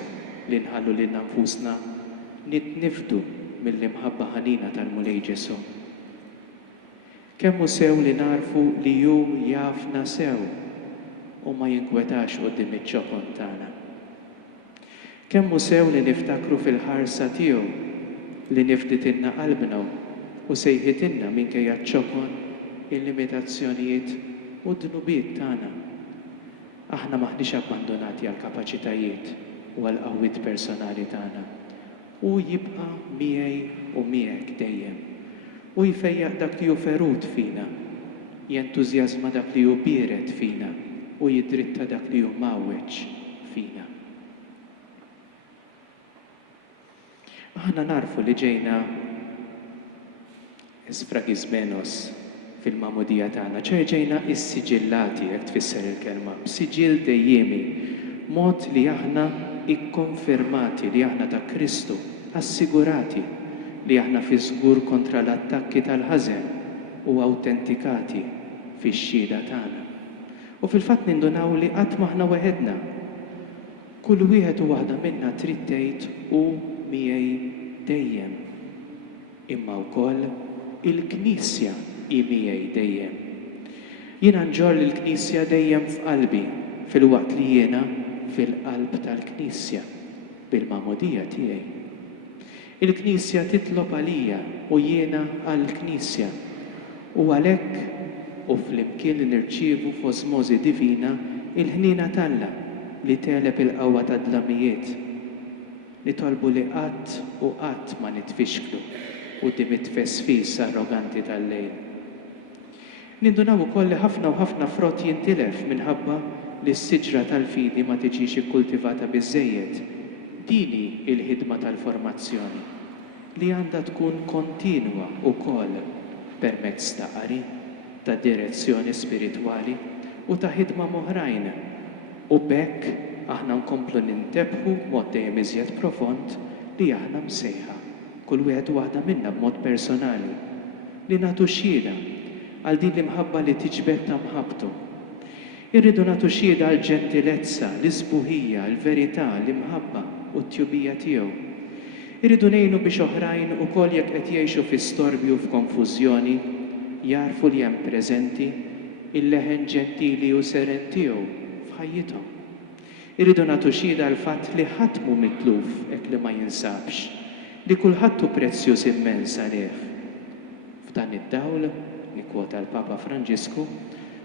li nħallu lil nfusna nitnifdu mill-imħabba ħanina tal-Mulej Ġesu. Kemm hu sew li narfu li hu jafna sew u ma jinkwetax quddiem iċ-ċokon tagħna. Kemm hu sew li niftakru fil-ħarsa tiegħu li nifditilna qalbna u sejħitilna minkejja ċ-ċokon, il-limitazzjonijiet u d-dnubiet tagħna. Aħna maħniex abbandonati għal kapaċitajiet u għal qawwiet personali tagħna. U jibqa' miegħi u miegħek dejjem. U jfejjaq dak li hu ferut fina, jentużjażma dak li hu bieret fina u jidritta dak li hu mawweġ fina. Aħna narfu li ġejna esfragismenos fil-mamudija tagħna, ġejna issiġillati jekk tfisser il-kelma, b'siġil dejjemi, mod li aħna ikkonfermati li aħna ta' Kristu, assigurati li aħna fi żgur kontra l-attakki tal-ħażen u awtentikati fix-xhieda tagħna. U fil-fatt nindunaw li qatt maħna weħedna. Kull wieħed u waħda minna trid tgħid u miegħi dejjem. Imma wkoll il-Knisja hi miegħi dejjem. Jiena nġor l-Knisja dejjem f'qalbi fil-waqt li jiena fil-qalb tal-Knisja bil-mamudija tiegħi. Il-Knisja titlob għalija u jiena għall-Knisja u għalhekk u flimkien li nirċievu f'osmożi divina il-ħnina talla li teleb il-qawwa tad-dlamijiet. Nitolbu li qatt u qatt ma nitfixklu quddiem it-tfesfis arroganti tal-lejl. Nindunaw ukoll li ħafna u ħafna frott jintilef minħabba li s-siġra tal-fidi ma tiġix ikkultivata biżżejjed. Dini il-ħidma tal-formazzjoni li għandha tkun kontinwa wkoll permezz ta' qari, ta' direzzjoni spiritwali u ta' ħidma moħrajn. U bekk aħna nkomplu nintebħu b'mod dejjem iżjed profond li aħna msejħa kull wieħed waħda minna b'mod personali li nagħtu xhieda għal din l-imħabba li tiġbed ta' mħabbtu. Irridu nagħtu xhieda għal ġentilezza, l-isbuħija, l-verità, l-imħabba u t-tjubija tiegħu. Irridu ngħinu biex oħrajn ukoll jekk qed jgħixu fi storbju u f'konfużjoni jarfu li hemm preżenti il-leħen ġentili u seren tiegħu f'ħajjithom. Irridu nagħtu xhieda għal fatt li ħadd mhu mitluf hekk li ma jinsabx, li kulħadd hu prezzjuż immens għalih. F'dan id-dawl, ikkwota l-Papa Franġisku,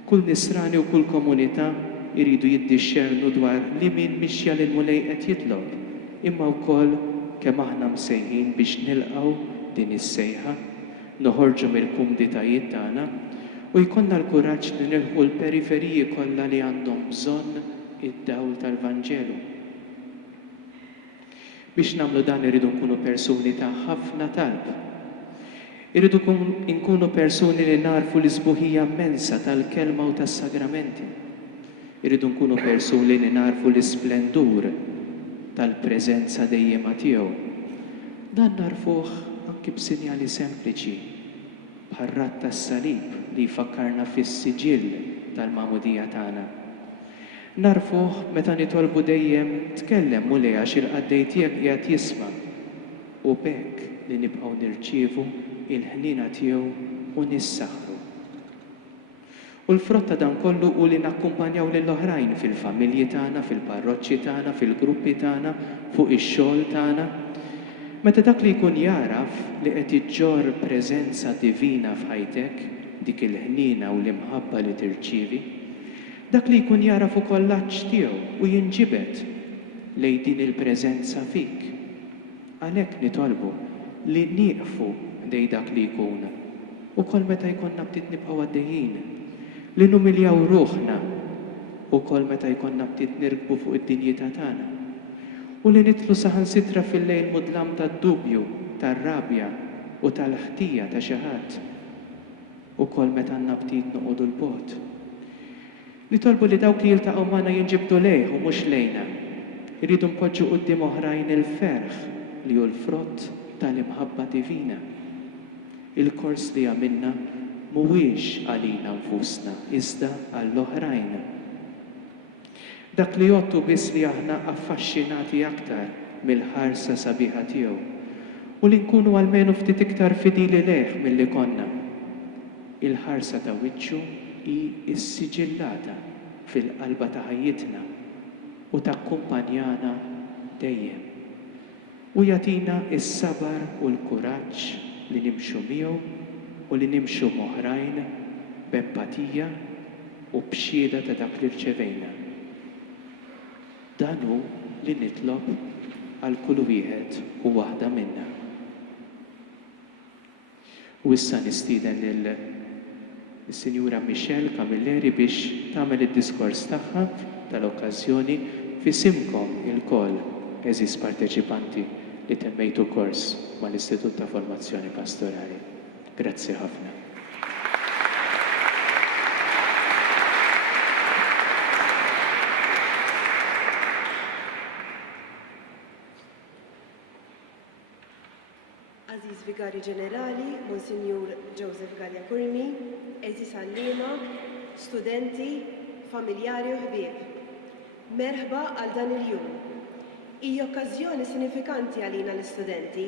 kull nisrani u kull komunità iridu jiddixxernu dwar li min mixja lil mulej qed jitlob, imma wkoll kemm aħna msejħin biex nilqgħu din is-sejħa, noħorġu mill-kumditajiet tagħna u jkollna l-kuraġġ li nilħqu l-periferiji kollha li għandhom bżonn id-dawl tal-Vanġelu. Biex nagħmlu dan iridu nkunu persuni ta' ħafna talb. Iridu nkunu persuni li narfu l-isbuħija immensa tal-kelma u tas-sagramenti. Iridu nkunu persuni li narfu l-isplendur tal-preżenza dejjema tiegħu. Dan narfuh anki b'sinjali sempliċi bħar-ratt tas-salib li jfakkarna fis-siġill tal-magħmudija tagħna. Narfuh meta nitolbu dejjem tkellem mulej għax il-qaddej tiegħek qiegħed jisma' u bekk li nibqgħu nirċievu il-ħnina tiegħu u nissaħħru. U l-frott ta' dan kollu u li nakkumpanjaw lill-oħrajn fil-familji tagħna, fil-parroċċi tagħna, fil-gruppi tagħna, fuq ix-xogħol tagħna. Meta dak li jkun jaraf li qed iġġor preżenza divina f'ħajtek, dik il-ħnina u l-imħabba li tirċievi, dak li jkun jaraf ukoll l-aġġ tiegħu u jinġibed lejn din il-preżenza fik. Għalhekk nitolbu li nieqfu dej dak li jkun ukoll meta jkollna ftit nibqgħu għaddejjin, li numiljaw ruħna ukoll meta jkollna ftit nirkbu fuq id-dinjità tagħna u li nitlu saħansitra fil-lejl mudlam tad-dubju, tar-rabja u tal-ħtija ta' xi ħadd ukoll meta għandna ftit noqogħdu l-bogħod. Nitolbu li dawk li jiltaqgħu magħna jinġibdu lejh u mhux lejna. Irridu npoġġu quddiem oħrajn il-ferħ li hu l-frott tal-imħabba divina. Il-kors li għamilna mhuwiex għalina nfusna, iżda għall-oħrajn. Dak li jottu biss li aħna affaxxinati aktar mill-ħarsa sabiħa tiegħu u li nkunu għalmenu ftit iktar fidili lejh milli konna. Il-ħarsa ta' wiċċu hi s-siġillata fil-qalba ta' ħajjitna u takkumpanjana dejjem. U jagħtina s-sabar u l-kuraġġ li nimxu miegħu u li nimxu moħrajn b'empatija u b'xhieda ta' dak li rċevejna. Dan hu li nitlob għal kull wieħed u waħda minna. U issa nistieden lill-Sinjura Michelle Camilleri biex tagħmel id-diskors tagħha tal-okkażjoni fisimkom il-koll eżis parteċipanti li temmejtu kors mal-Istitut ta' Formazzjoni Pastorali. Grazzi ħafna. Aziz Vikarju Ġenerali, Monsignor Joseph Gallia Kurmi, eżis għallima, studenti, familjari u ħbieb. Merħba għal dan il-jum Hija okkażjoni sinifikanti għalina l-istudenti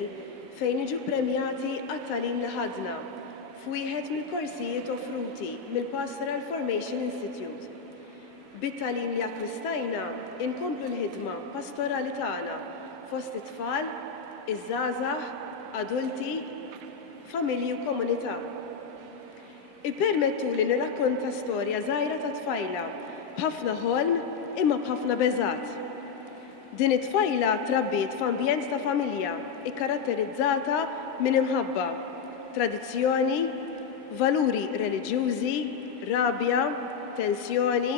fejn iġu premjati għat-tagħlim li ħadna f'wieħed mill-korsijiet offruti mill-Pastoral Formation Institute. Bit-tagħlim li akkwistajna inkomplu l-ħidma pastorali tagħna fost it-tfal, iż-żgħażagħ, adulti, familji u komunità. Ippermettu li nirrakkonta storja żgħira ta' tfajla b'ħafna ħolm imma b'ħafna beżat. Din it-tfajla trabbiet f'ambjent ta' familja ikkaratterizzata minn imħabba, tradizzjoni, valuri reliġjużi, rabja, tensjoni,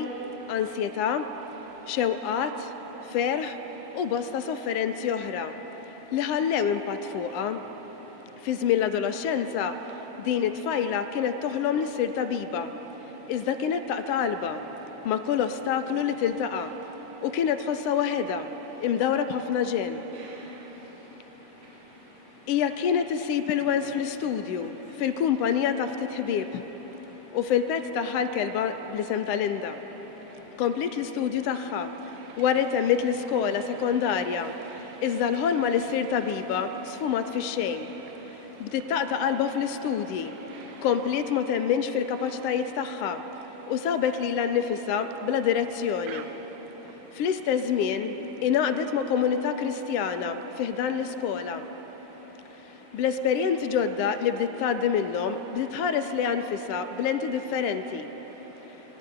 ansjetà, xewqat, ferħ u bosta sofferenzi oħra li ħallew impatt fuqha. Fi żmien l-adolescenza din it-tfajla kienet toħlom li ssir tabiba, iżda kienet taqta' qalba ma' kull ostaklu li tiltaqa' u kienet tħossha waħedha imdawra b'ħafna ġen. Hija kienet issib il-wens fl-istudju fil-kumpanija ta' ftit ħbieb u fil-pett tagħha l-kelba bl-isem ta' Linda. Komplit l-istudju tagħha wara temmit l-iskola sekondarja, iżda l-ħolma li ssir tabiba sfumat fix-xejn. Bdiet taqta' qalba fl-istudji, komplit ma temminx fil-kapaċitajiet tagħha u sabet lilha nnifisha bla direzzjoni. Fl-istess żmien ingħaqdet ma' komunità Kristjana fi ħdan l-iskola. Bl-esperjenzi ġodda li bdiet tgħaddi minnhom bdiet tħares lejha nfisha b'lenti differenti.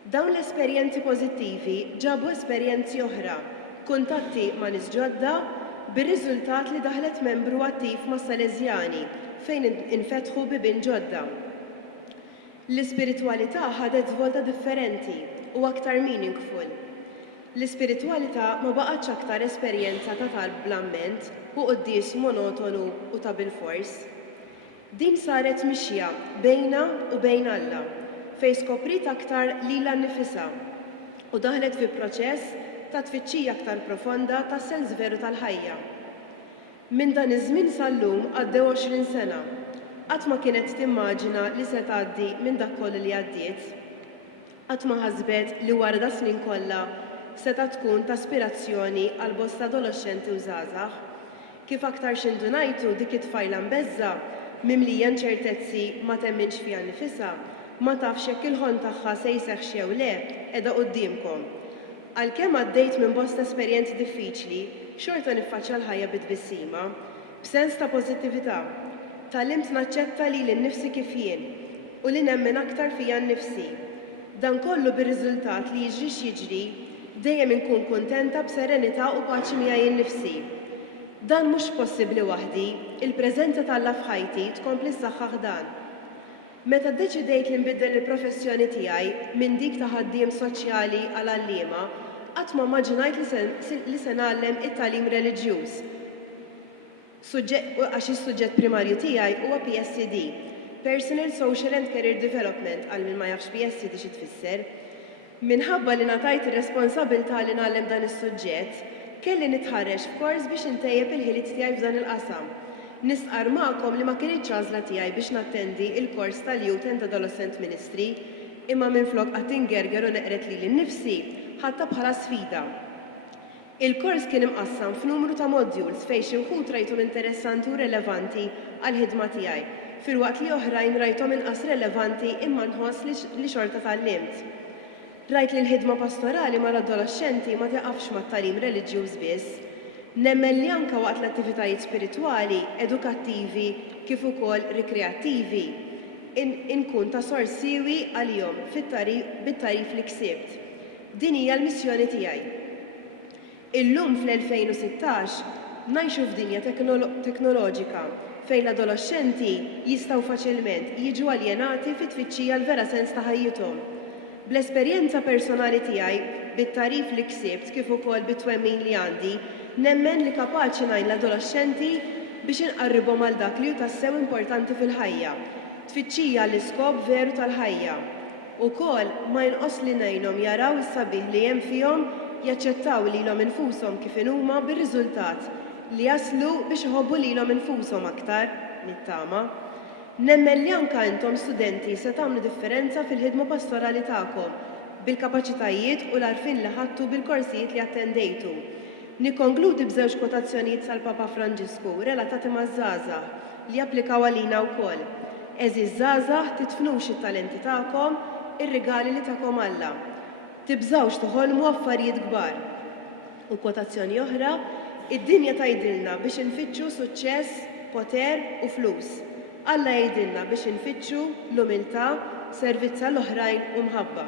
Dawn l-esperjenzi pożittivi ġabu esperjenzi oħra, kuntatti ma' nies ġodda, bir-riżultat li daħlet membru attiv ma' Salesjani fejn infetħu bibien ġodda. L-ispiritwalità ħadet svolta differenti u aktar meaningful. L-ispiritwalità ma baqgħetx aktar esperjenza ta' talb bl-amment u quddies monotonu u ta' bilfors. Din saret mixja bejna u bejn Alla fejn skoprit aktar lilha nnifisha u daħlet fi proċess ta' tfittxija aktar profonda tas-sens veru tal-ħajja. Minn dan iż-żmien sal-lum għaddew 20 sena. Qatt ma kienet timmaġina li se tgħaddi minn dak kollu li għaddiet. Qatt ma ħasbet li wara da snin kollha seta' tkun ta' aspirazzjoni għal bosta adolescenti u żgħażagħ. Kif aktar x'indunajtu dik it-tfajla mbeżża mimlija ċertezzi ma temminx fiha nnifisha, ma tafx jekk il-ħolm tagħha se jseħħ jew le qiegħda qudiemkom. Għalkemm għaddejt minn bosta esperjenzi diffiċli, xorta niffaċċja l-ħajja bitbissima, b'sens ta' pożittività. Tallimt naċċetta lili nnifsi kif jien u li nemmen aktar fija nnifsi. Dan kollu bir-riżultat li jiġri x'jiġri dejjem inkun kuntenta b'serenità u paċi miegħi innifsi. Dan mhux possibbli waħdi, il-preżenza t'Alla f'ħajti tkompli ssaħħaħ dan. Meta ddeċidejt li nbiddel il-professjoni tiegħi minn dik ta' ħaddiem soċjali għal għalliema, qatt ma immaġinajt li se nagħllem it-tagħlim reliġjuż. Għax is-suġġett primarju tiegħi huwa PSD, Personal Social and Career Development, għal min ma jafx PSD xi tfisser. Minħabba li ngħatajt ir-responsabbiltà li nagħllem dan is-suġġett, kelli nitħarreġ f'kors biex intejjeb il-ħiliet tiegħi f'dan il-qasam. Nisqar magħkom li ma kienitx għażla tiegħi biex nattendi il-kors tal-Youth and Adolescent Ministry, imma minflok qatt ingerger u neqret lili nnifsi ħadta bħala sfida. Il-kors kien imqassam f'numru ta' modules fejn xi wħud rajthom interessanti u relevanti għall-ħidma tiegħi, filwaqt li oħrajn rajthom inqas relevanti imma nħoss li xorta tallimt. Rajt li l-ħidma pastorali mal-adolescenti ma taqafx mat-tagħlim reliġjuż biss. Nemmen li anke waqt l-attivitajiet spiritwali, edukattivi kif ukoll rikreattivi inkun ta' sors siewi għalihom bit-tarif li ksibt. Din hija l-missjoni tiegħi. Illum fl-2016 ngħixu f'dinja teknoloġika fejn l-adolescenti jistgħu faċilment jiġu aljenati fit-tfittxija l-vera sens ta' ħajjithom. Bl-esperjenza personali tiegħi bit-tarif li ksibt kif ukoll bit-twemmin li għandi, nemmen li kapaċi ngħin l-adolescenti biex inqarribhom għal dak li hu tassew importanti fil-ħajja, tfittxija l-iskop veru tal-ħajja. Ukoll ma jinqos li ngħinhom jaraw is-sabiħ li hemm fihom, jaċċettaw lilhom infushom kif huma bir-riżultat li jaslu biex iħobbu lilhom infushom aktar nittama. Nemmen li anke intom studenti se tagħmlu differenza fil-ħidma pastorali tagħkom bil-kapaċitajiet u l-għarfien li ħadtu bil-korsijiet li attendejtu. Nikkonkludi b'żewġ kwotazzjonijiet sal-Papa Franġisku relatati maż-żgħażagħ li japplikaw għalina wkoll. Eżiż żgħażagħ titfnux it-talenti tagħkom, ir-rigali li tagħkom Alla. Tibżgħux toħolmu affarijiet kbar. U kwotazzjoni oħra, id-dinja tgħidilna biex infittxu suċċess, poter u flus. Alla jgħidilna biex infittxu l-umiltà, servizz għall-oħrajn u mħabba.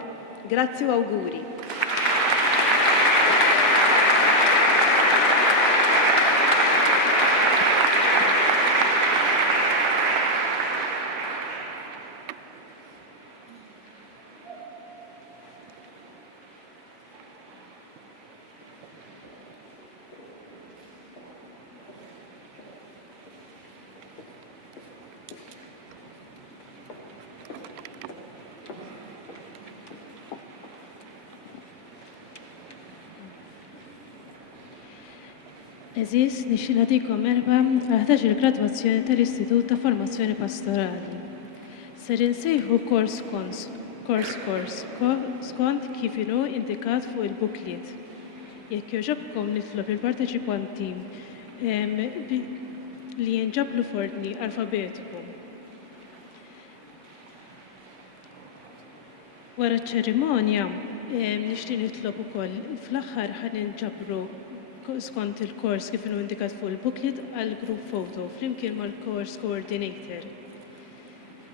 Grazzi u awguri. Eżis, nixtieq nagħtikom merħba fl-11 il-gradwazzjoni tal-Istitut ta' Formazzjoni Pastorali. Ser insejħu kors skont kif inhu indikat fuq il-booklet. Jekk jogħġobkom nitlob il-parteċipanti li jinġablu f'ordni alfabetiku. Wara ċ-ċerimonja nixtieq nitlob ukoll fl-aħħar ħan inġabru skont il-kors kif inhu indikat fuq il-booklet għal group photo flimkien mal-course coordinator.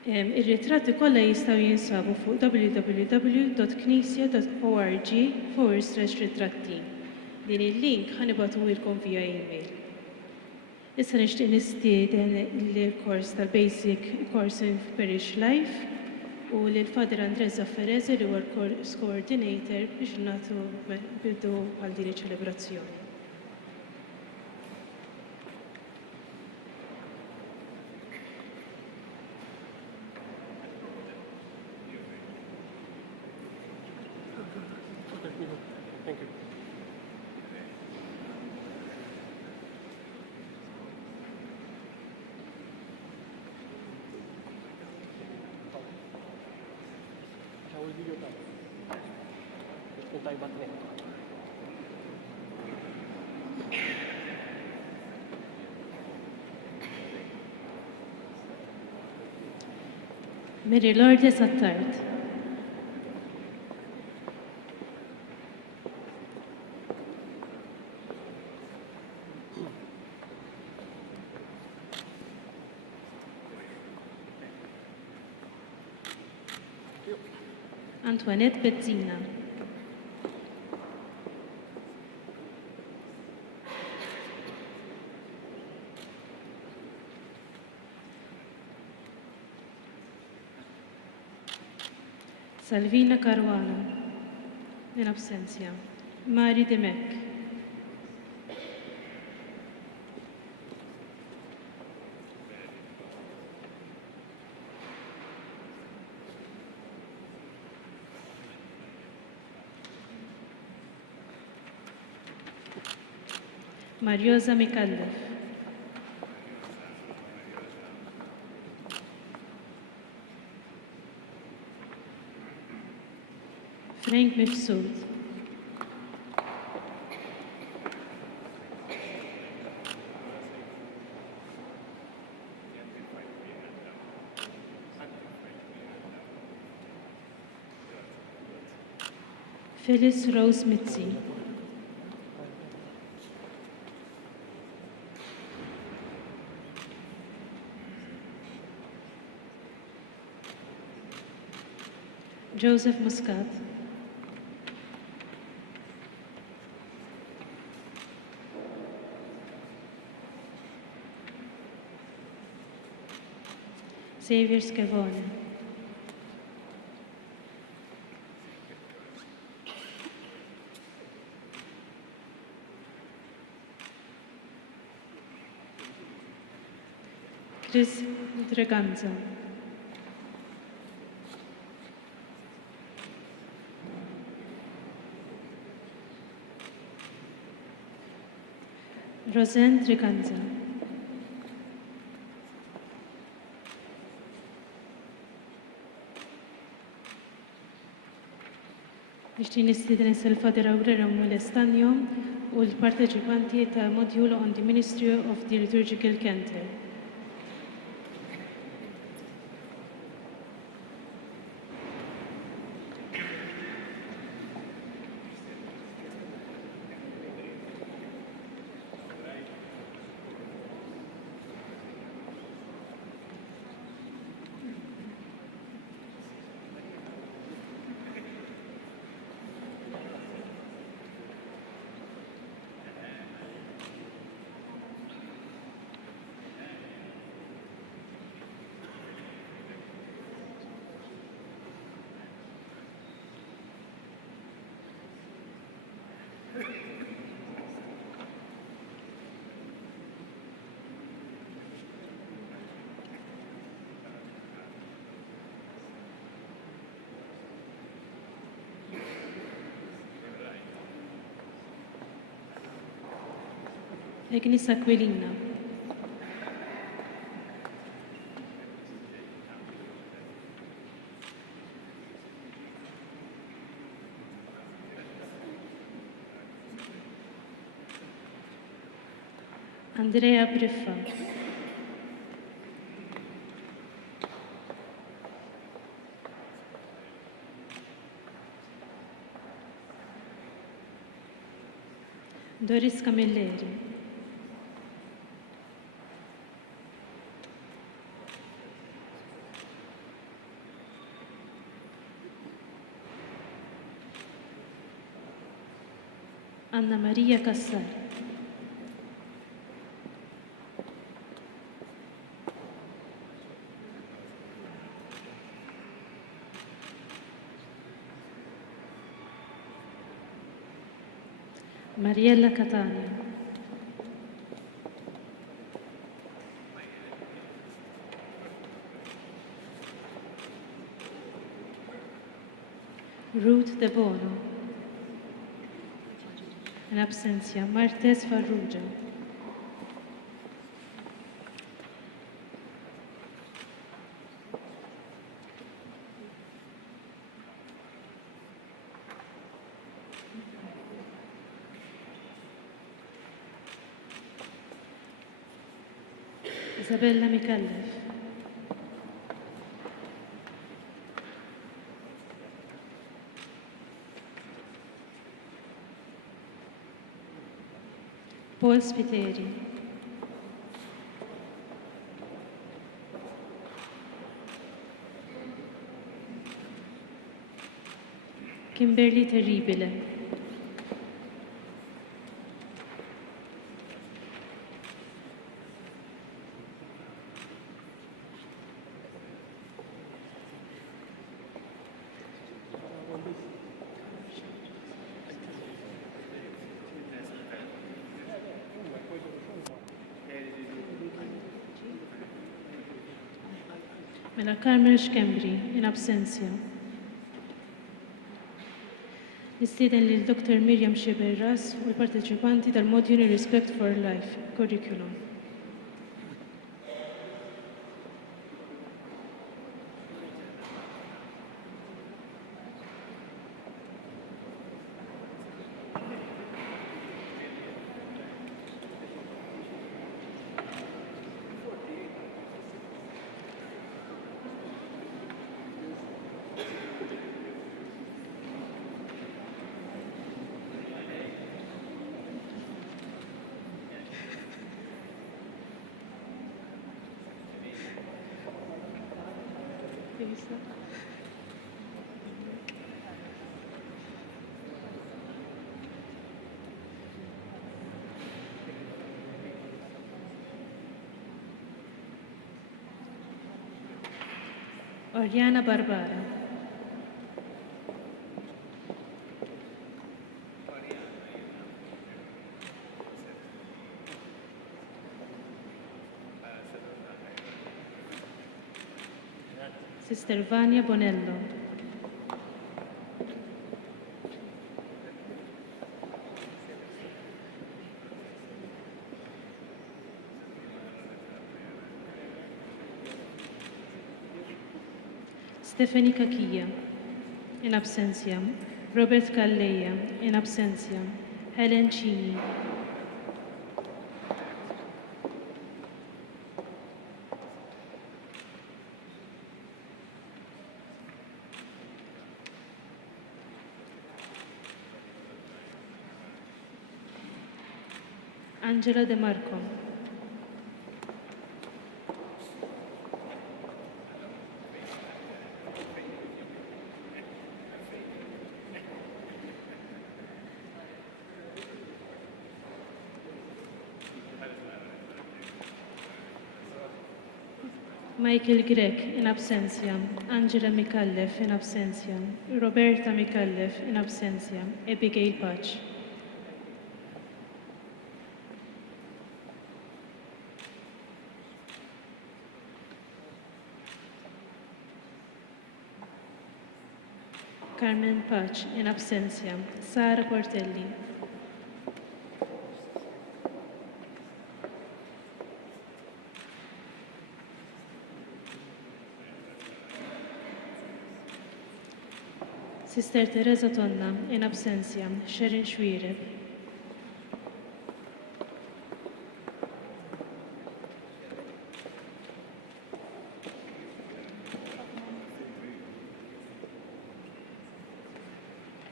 Ir-ritratti kollha jistgħu jinsabu fuq www.knisja.org/ritratti. Din il-link ħanibatulkom via email. Issa nixtieq nistieden il-kors tal-Basic Course in Parish Life u lil Father Andrea Zafferezi li huwa l-course coordinator biex nagħtu bidu għal din iċ-ċelebrazzjoni. Thank you. Mary Lourdes Attard. Antoinette Bezzina. Salvina Caruana, in absentia. Mari Demek. Mariosa Mikallef. Frank Mifsud. Phyllis Rose Mitzi. Joseph Muscat. Xavier Scavone. Chris Draganza. Roseanne Draganza. Nixtieq nistieden il-Fader Aurelio Molestanio u u l-parteċipanti ta' module on the Ministry of the Liturgical Cantor. Ignis Aquilina. Andrea Briffa. Doris Camilleri. Anna Maria Cassar. Mariella Catania. Ruth De Bono. In absentia, Martes Farrugia. Isabella Mikallef. Paul Spiteri. Kimberly Terribile. Mela Carmel Xkembri, in absenzja. Nistieden lil Dr. Miriam Xiberras u l-parteċipanti tal-Module Respect for Life Curriculum. Oriana Barbara. Sister Vania Bonello. Stephanie Kakija, in absentia. Robert Calleja, in absentia. Helen Chini. Angela De Marco. Michael Grek in absentia, Angela Mikallef in absentia, Roberta Mikallef in absentia, Abigail Patch. Carmen Patch in absentia, Sara Portelli. Sister Teresa Tonna in absentia, Sherin Schwireb.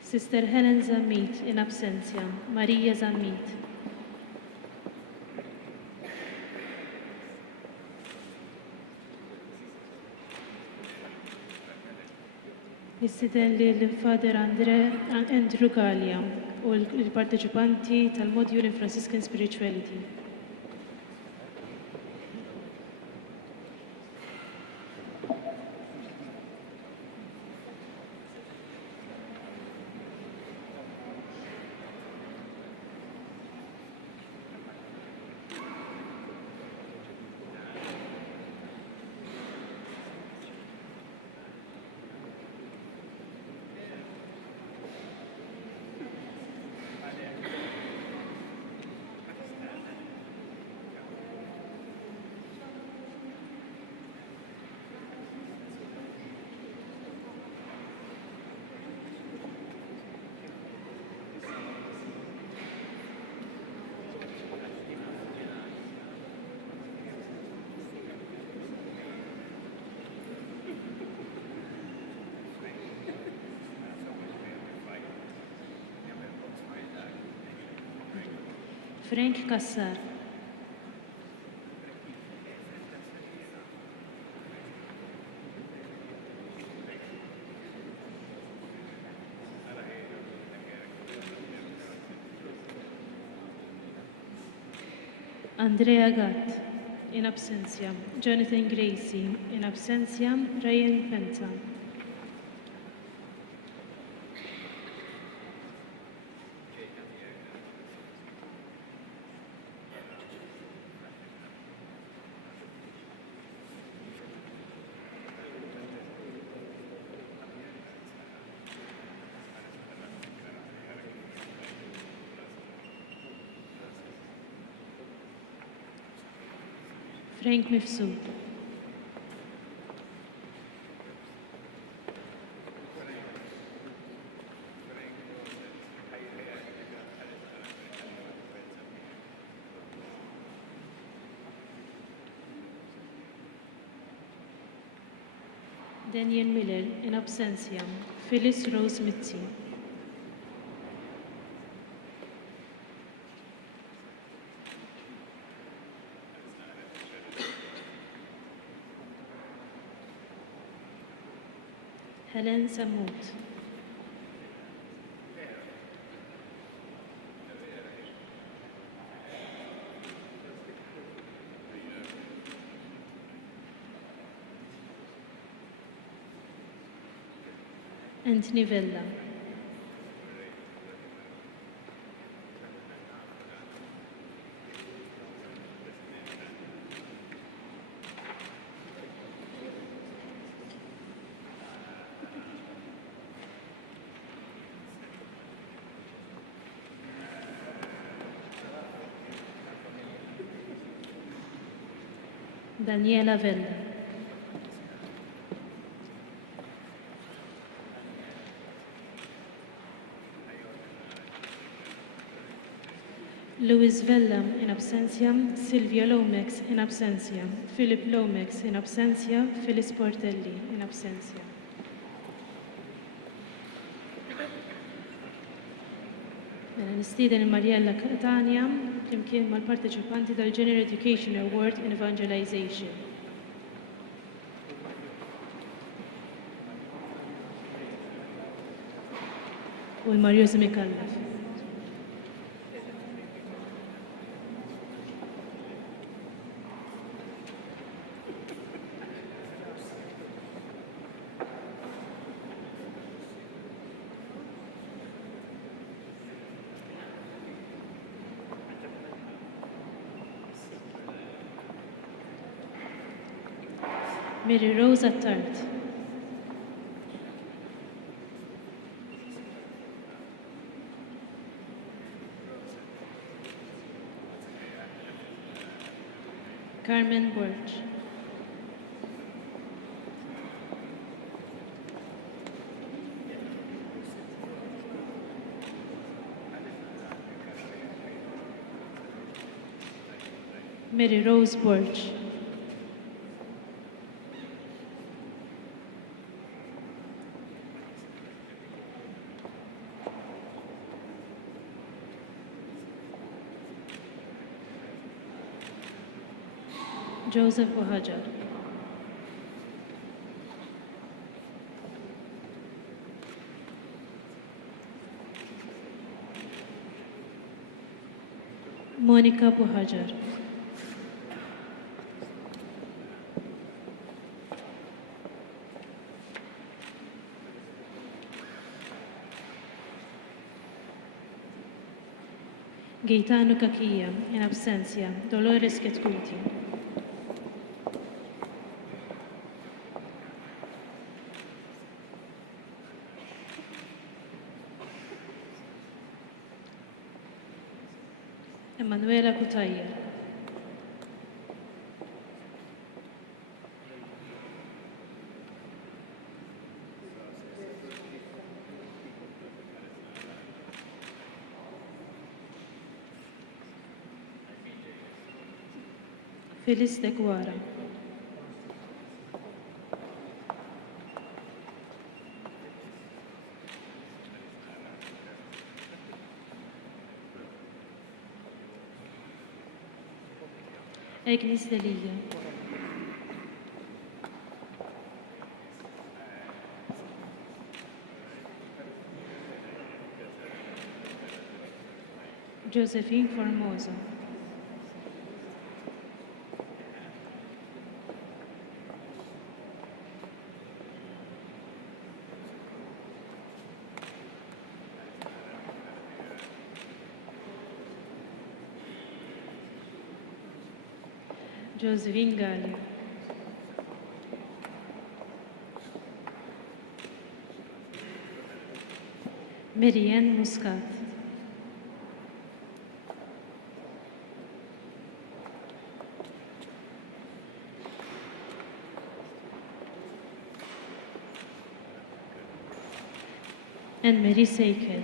Sister Helen Zammit in absentia, Maria Zammit. Nistiden li l-Fader Andrew Gallia u l-parteċipanti tal-Module in Franciscan Spirituality. Frank Kassar. Andrea Gatt in absentia, Jonathan Gracie in absentia, Ryan Penta. Frank Mifsud. Daniel Miller in absentia, Phyllis Rose Mitzi. Helen Samut. Anthony Vella. Daniela Vella. Luis Vellam in absentia, Silvia Lomex in absentia, Philip Lomex in absentia, Phyllis Portelli in absentia. Mela nistieden il-Marjella Catania flimkien mal-parteċipanti tal-General Education Award in Evangelization. U l-Mario Zmikallaf. Mary Rose Attard. Carmen Borch. Mary Rose Borch. Joseph Wahajar. Monica Buhajar. Gaetano Kakija, in absentia, Dolores Ketkuti. Emanuela Kutaya. Phyllis de Guara. Agnes Delia. Josephine Formosa. Josephine Gallia. Marianne Muscat. And Mary Seikel.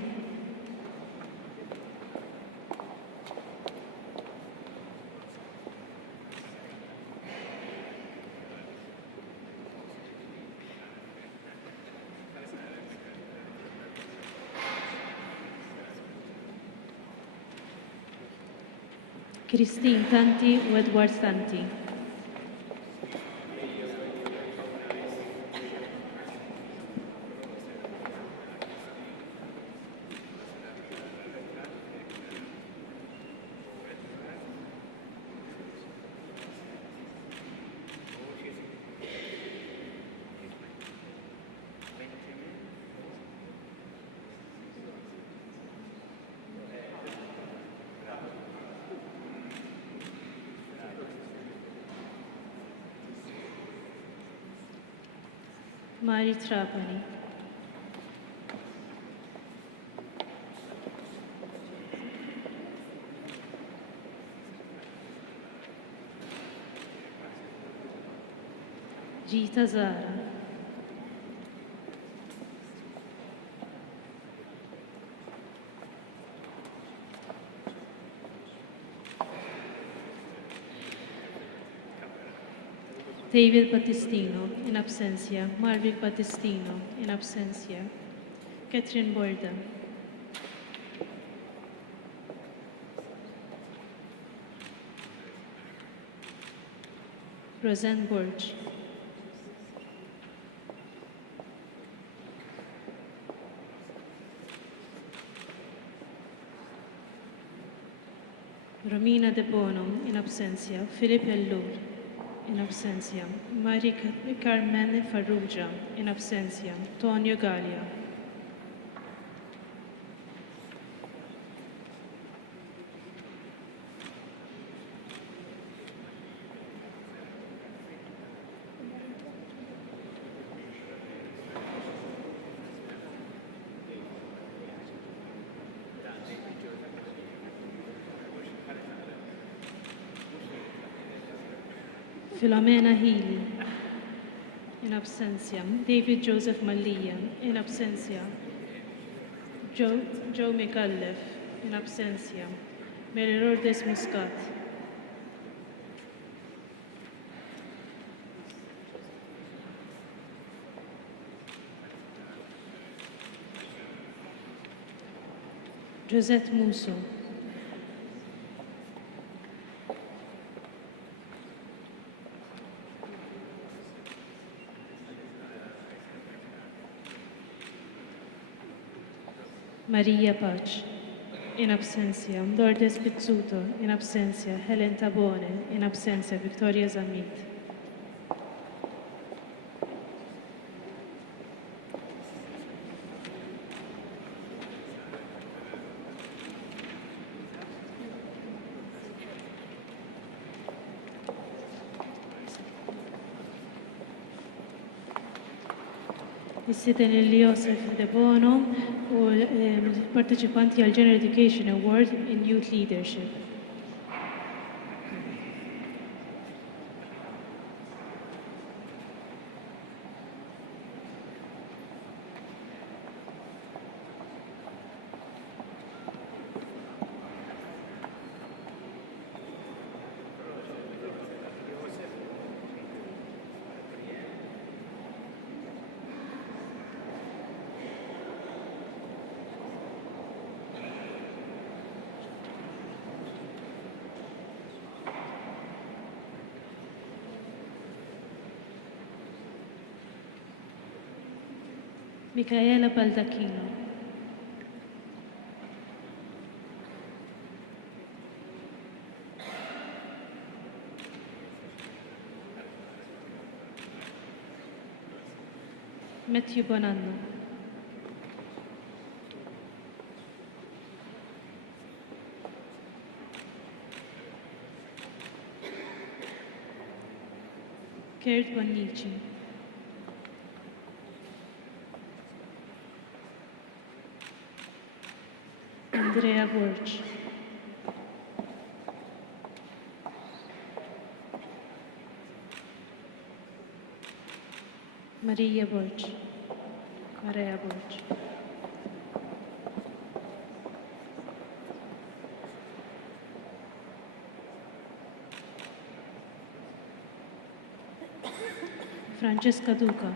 Christine Tanti u Edward Tanti. Mari Trapani. Gita Zara. David Battistino, in absentia. Marvick Battistino, in absentia. Catherine Borda. Roseanne Borge. Romina De Bono, in absentia. Philip Ellur, in absentia. Marie Carmen Farrugia, in absentia. Tonio Gallia. Philomena Healy, in absentia. David Joseph Malia, in absentia. Joe McAuliffe, in absentia. Mary Lourdes Muscat. Josette Musso. Maria Pach, in absentia. Lourdes Pizzuto, in absentia. Helen Tabone, in absentia. Victoria Zamit. Is-siten il-Josef De Bono u l-parteċipanti għal General Education Award in Youth Leadership. Micaela Baldacchino. Matthew Bonanno. Kurt Bonnici. Andrea Borch. Maria Borch. Maria Borch. Francesca Duca.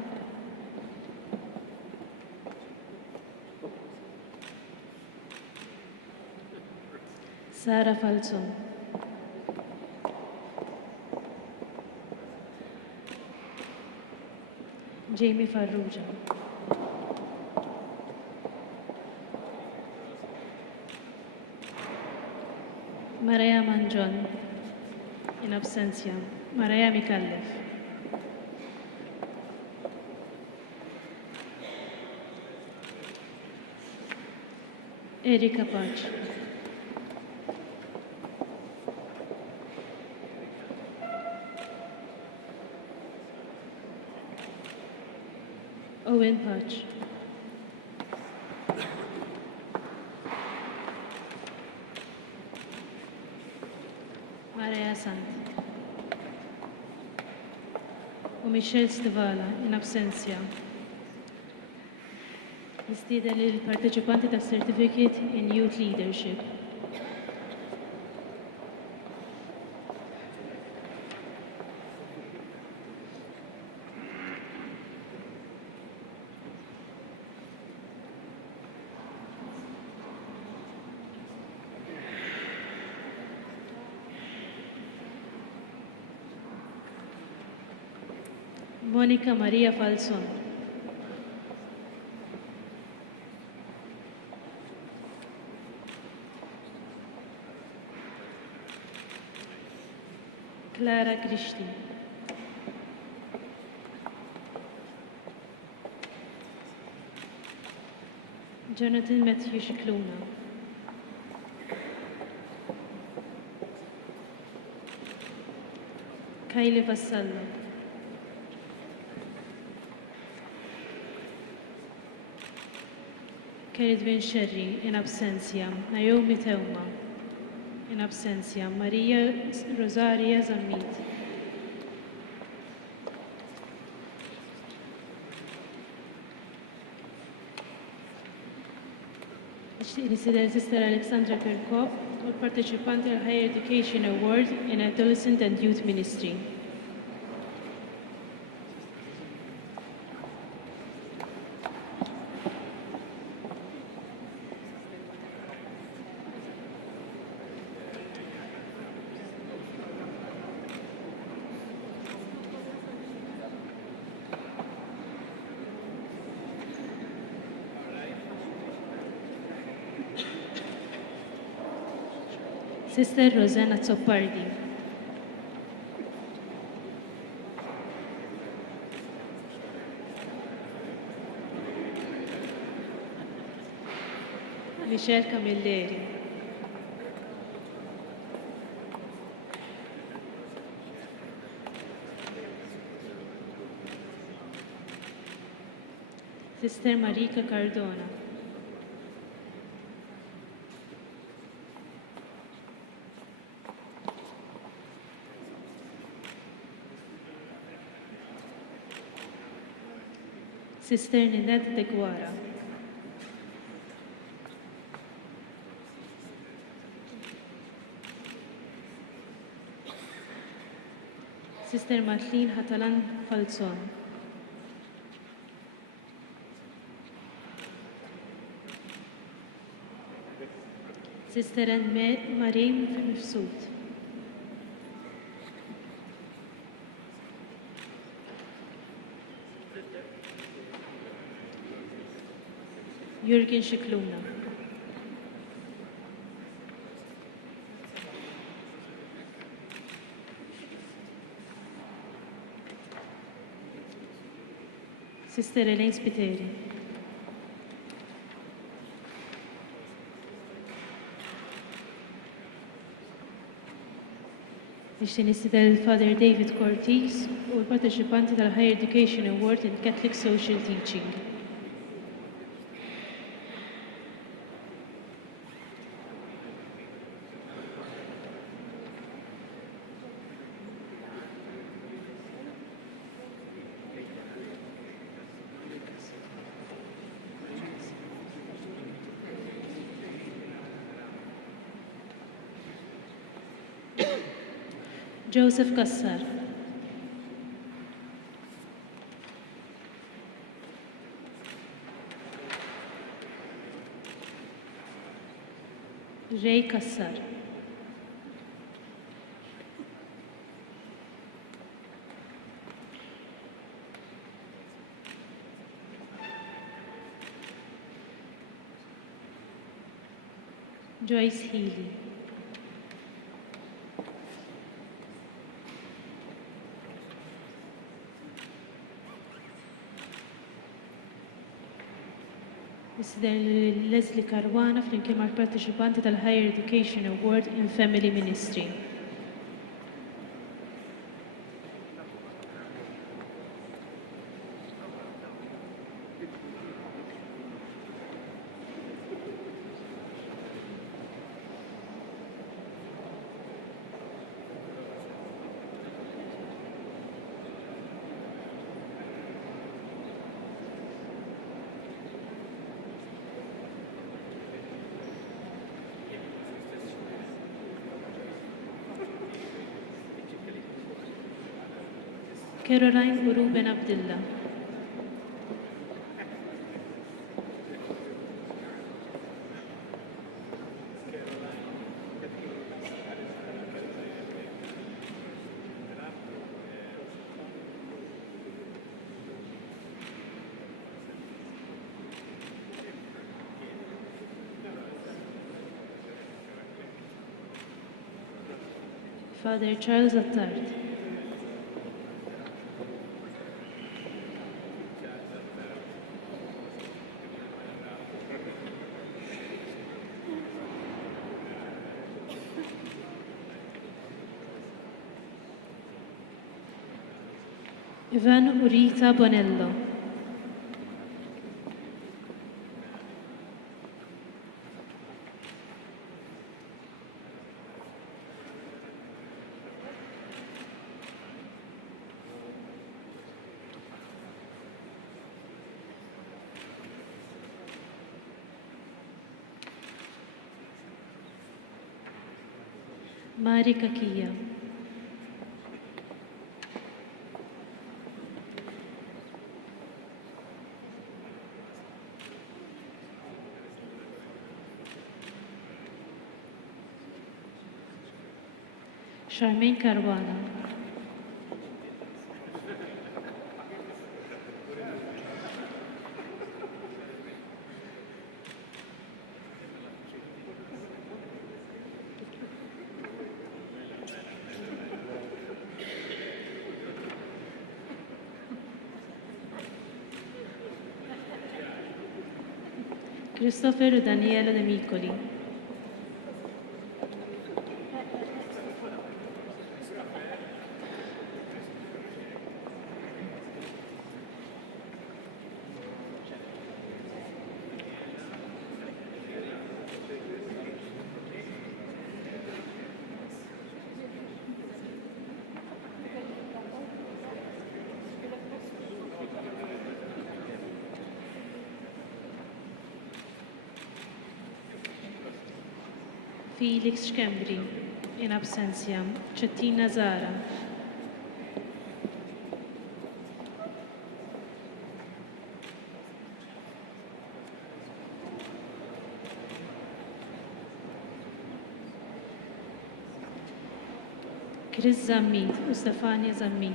Sara Falzon. Jamie Farrugia. Maria Manjon, in absentia. Maria Mikallef. Erika Pach. Owen Pach. Maria Sant. U Michelle Stivala, in absentia. Nistieden lill-parteċipanti tas Certificate in Youth Leadership. Monica Maria Falson. Clara Grishti. Jonathan Matthew Shikluna. Kylie Vassallo. Kerid Vinsherri, in absentia. Naomi Teuma, in absentia. Maria Rosaria Zammit. Nixtieq Sister Alexandra Kirkhope u l-parteċipanti għal Higher Education Award in Adolescent and Youth Ministry. Sister Rosanna Zoppardi. Michelle Camilleri. Sister Marika Cardona. Sister Ninette de Guara. Sister Matlin Hatalan Falzon. Sister Anne Marim Mifsud. Jürgen Shikluna. Sister Elaine Spiteri. Nixtieq nistieden Father David Cortez u l-parteċipanti tal-Higher Education Award in Catholic Social Teaching. Joseph Kassar. Ray Kassar. Joyce Healy. Sister Leslie Caruana flimkien mal-parteċipanti tal-Higher Education Award in Family Ministry. Caroline Uru Ben Abdullah. Father Charles Attard. Ivan Urita Bonello. Mari Kakia. Charmaine Caruana. Christopher Daniela De Micoli. Felix Schembri, in absentia. Cettina Zara. Chris Zammit u Stefania Zammit.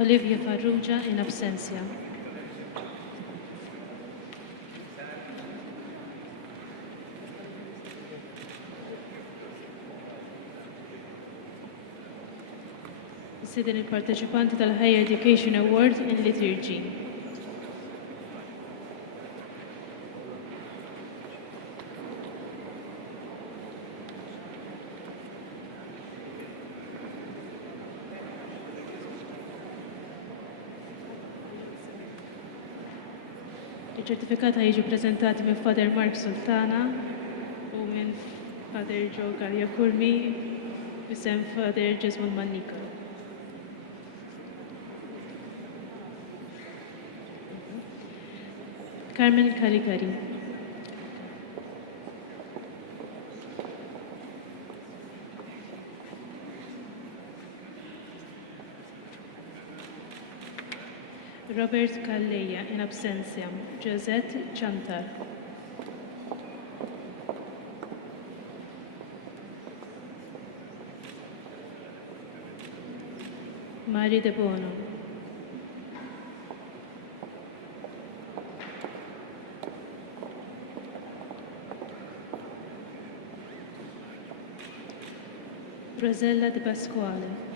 Olivia Farrugia in absentia. Siden il-parteċipanti tal-Higher Education Award in Liturgy. Il-ċertifikati jiġu prezentati minn Father Mark Sultana u minn Father Joe Gallia Kurmi bisem Father Jesmond Mannika. Carmen Caligari. Robert Calleja in absentia. Josette Chantar. Mari De Bono. Rosella De Pasquale.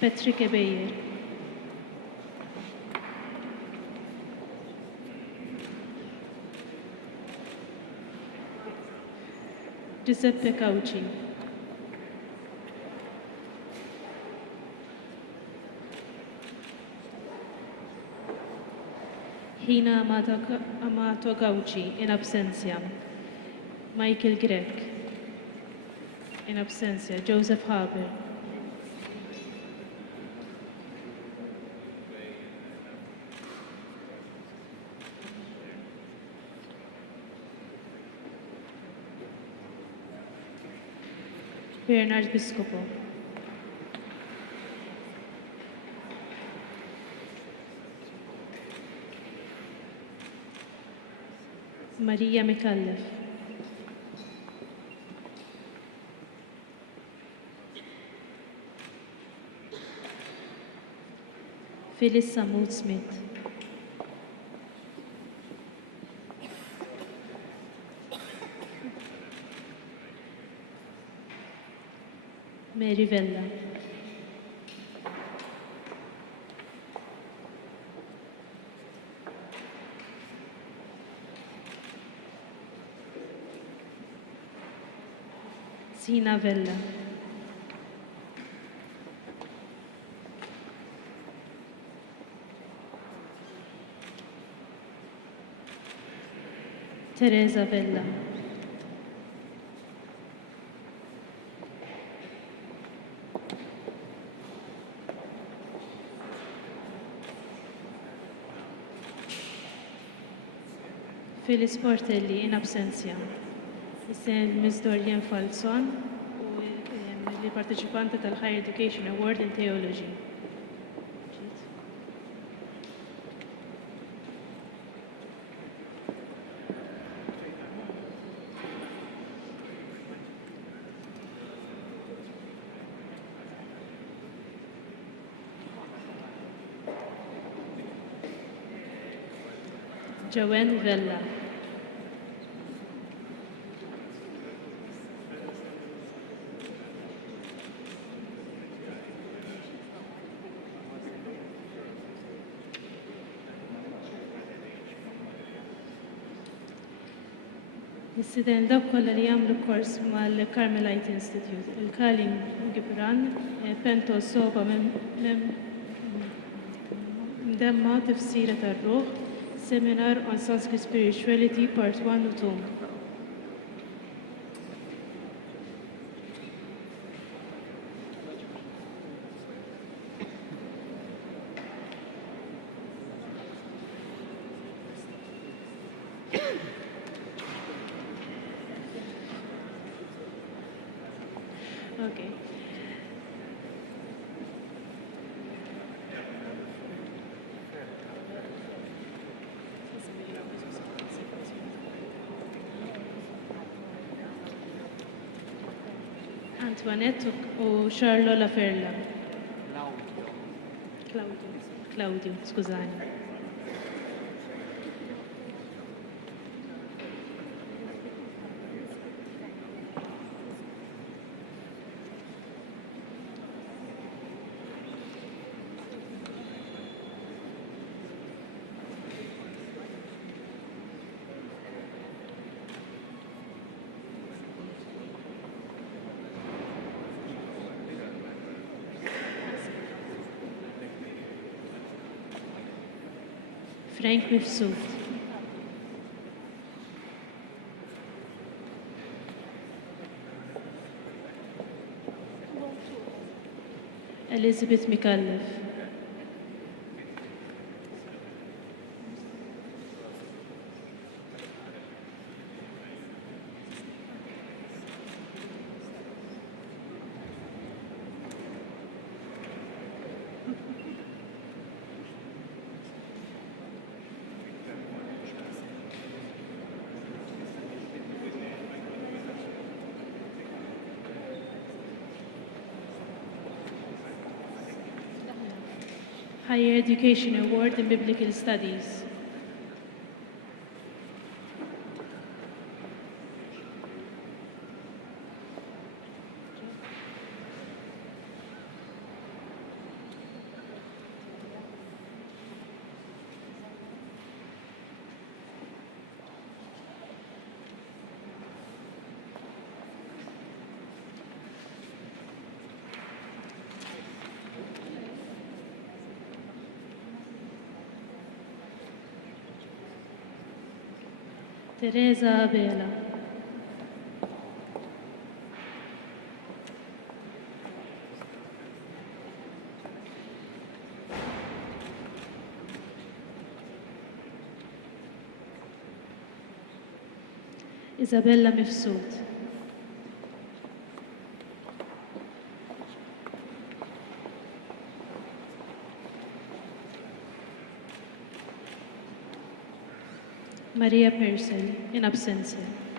Patrick Ebeyer. Giuseppe Cauci. Hina Amato Gauci in absentia. Michael Grech in absentia. Joseph Haber. Bernard Biscopo. Marija Mikallef. Phyllis Samud Smith. Mary Vella. Sina Vella. Teresa Vella. Phyllis Portelli in absenzja. Ms. Dorien Falson u li partecipanti tal-Higher Education Award in Theology. Joanne Vella. Nistiden dawk kollha li jagħmlu kors mal-Carmelite Institute, il-Kalim Gibran, Pentos Soba mdemma tifsira tar-ruħ, Seminar on Sanskrit Spirituality Part 1 u 2. Okay. Antoinette u Charlo Laferla. Claudio, skużani. Frank Mifsud. Elizabeth Mikallef. Higher Education Award in Biblical Studies. Teresa Abela. Isabella Mifsud. Maria Purcell, in absentia.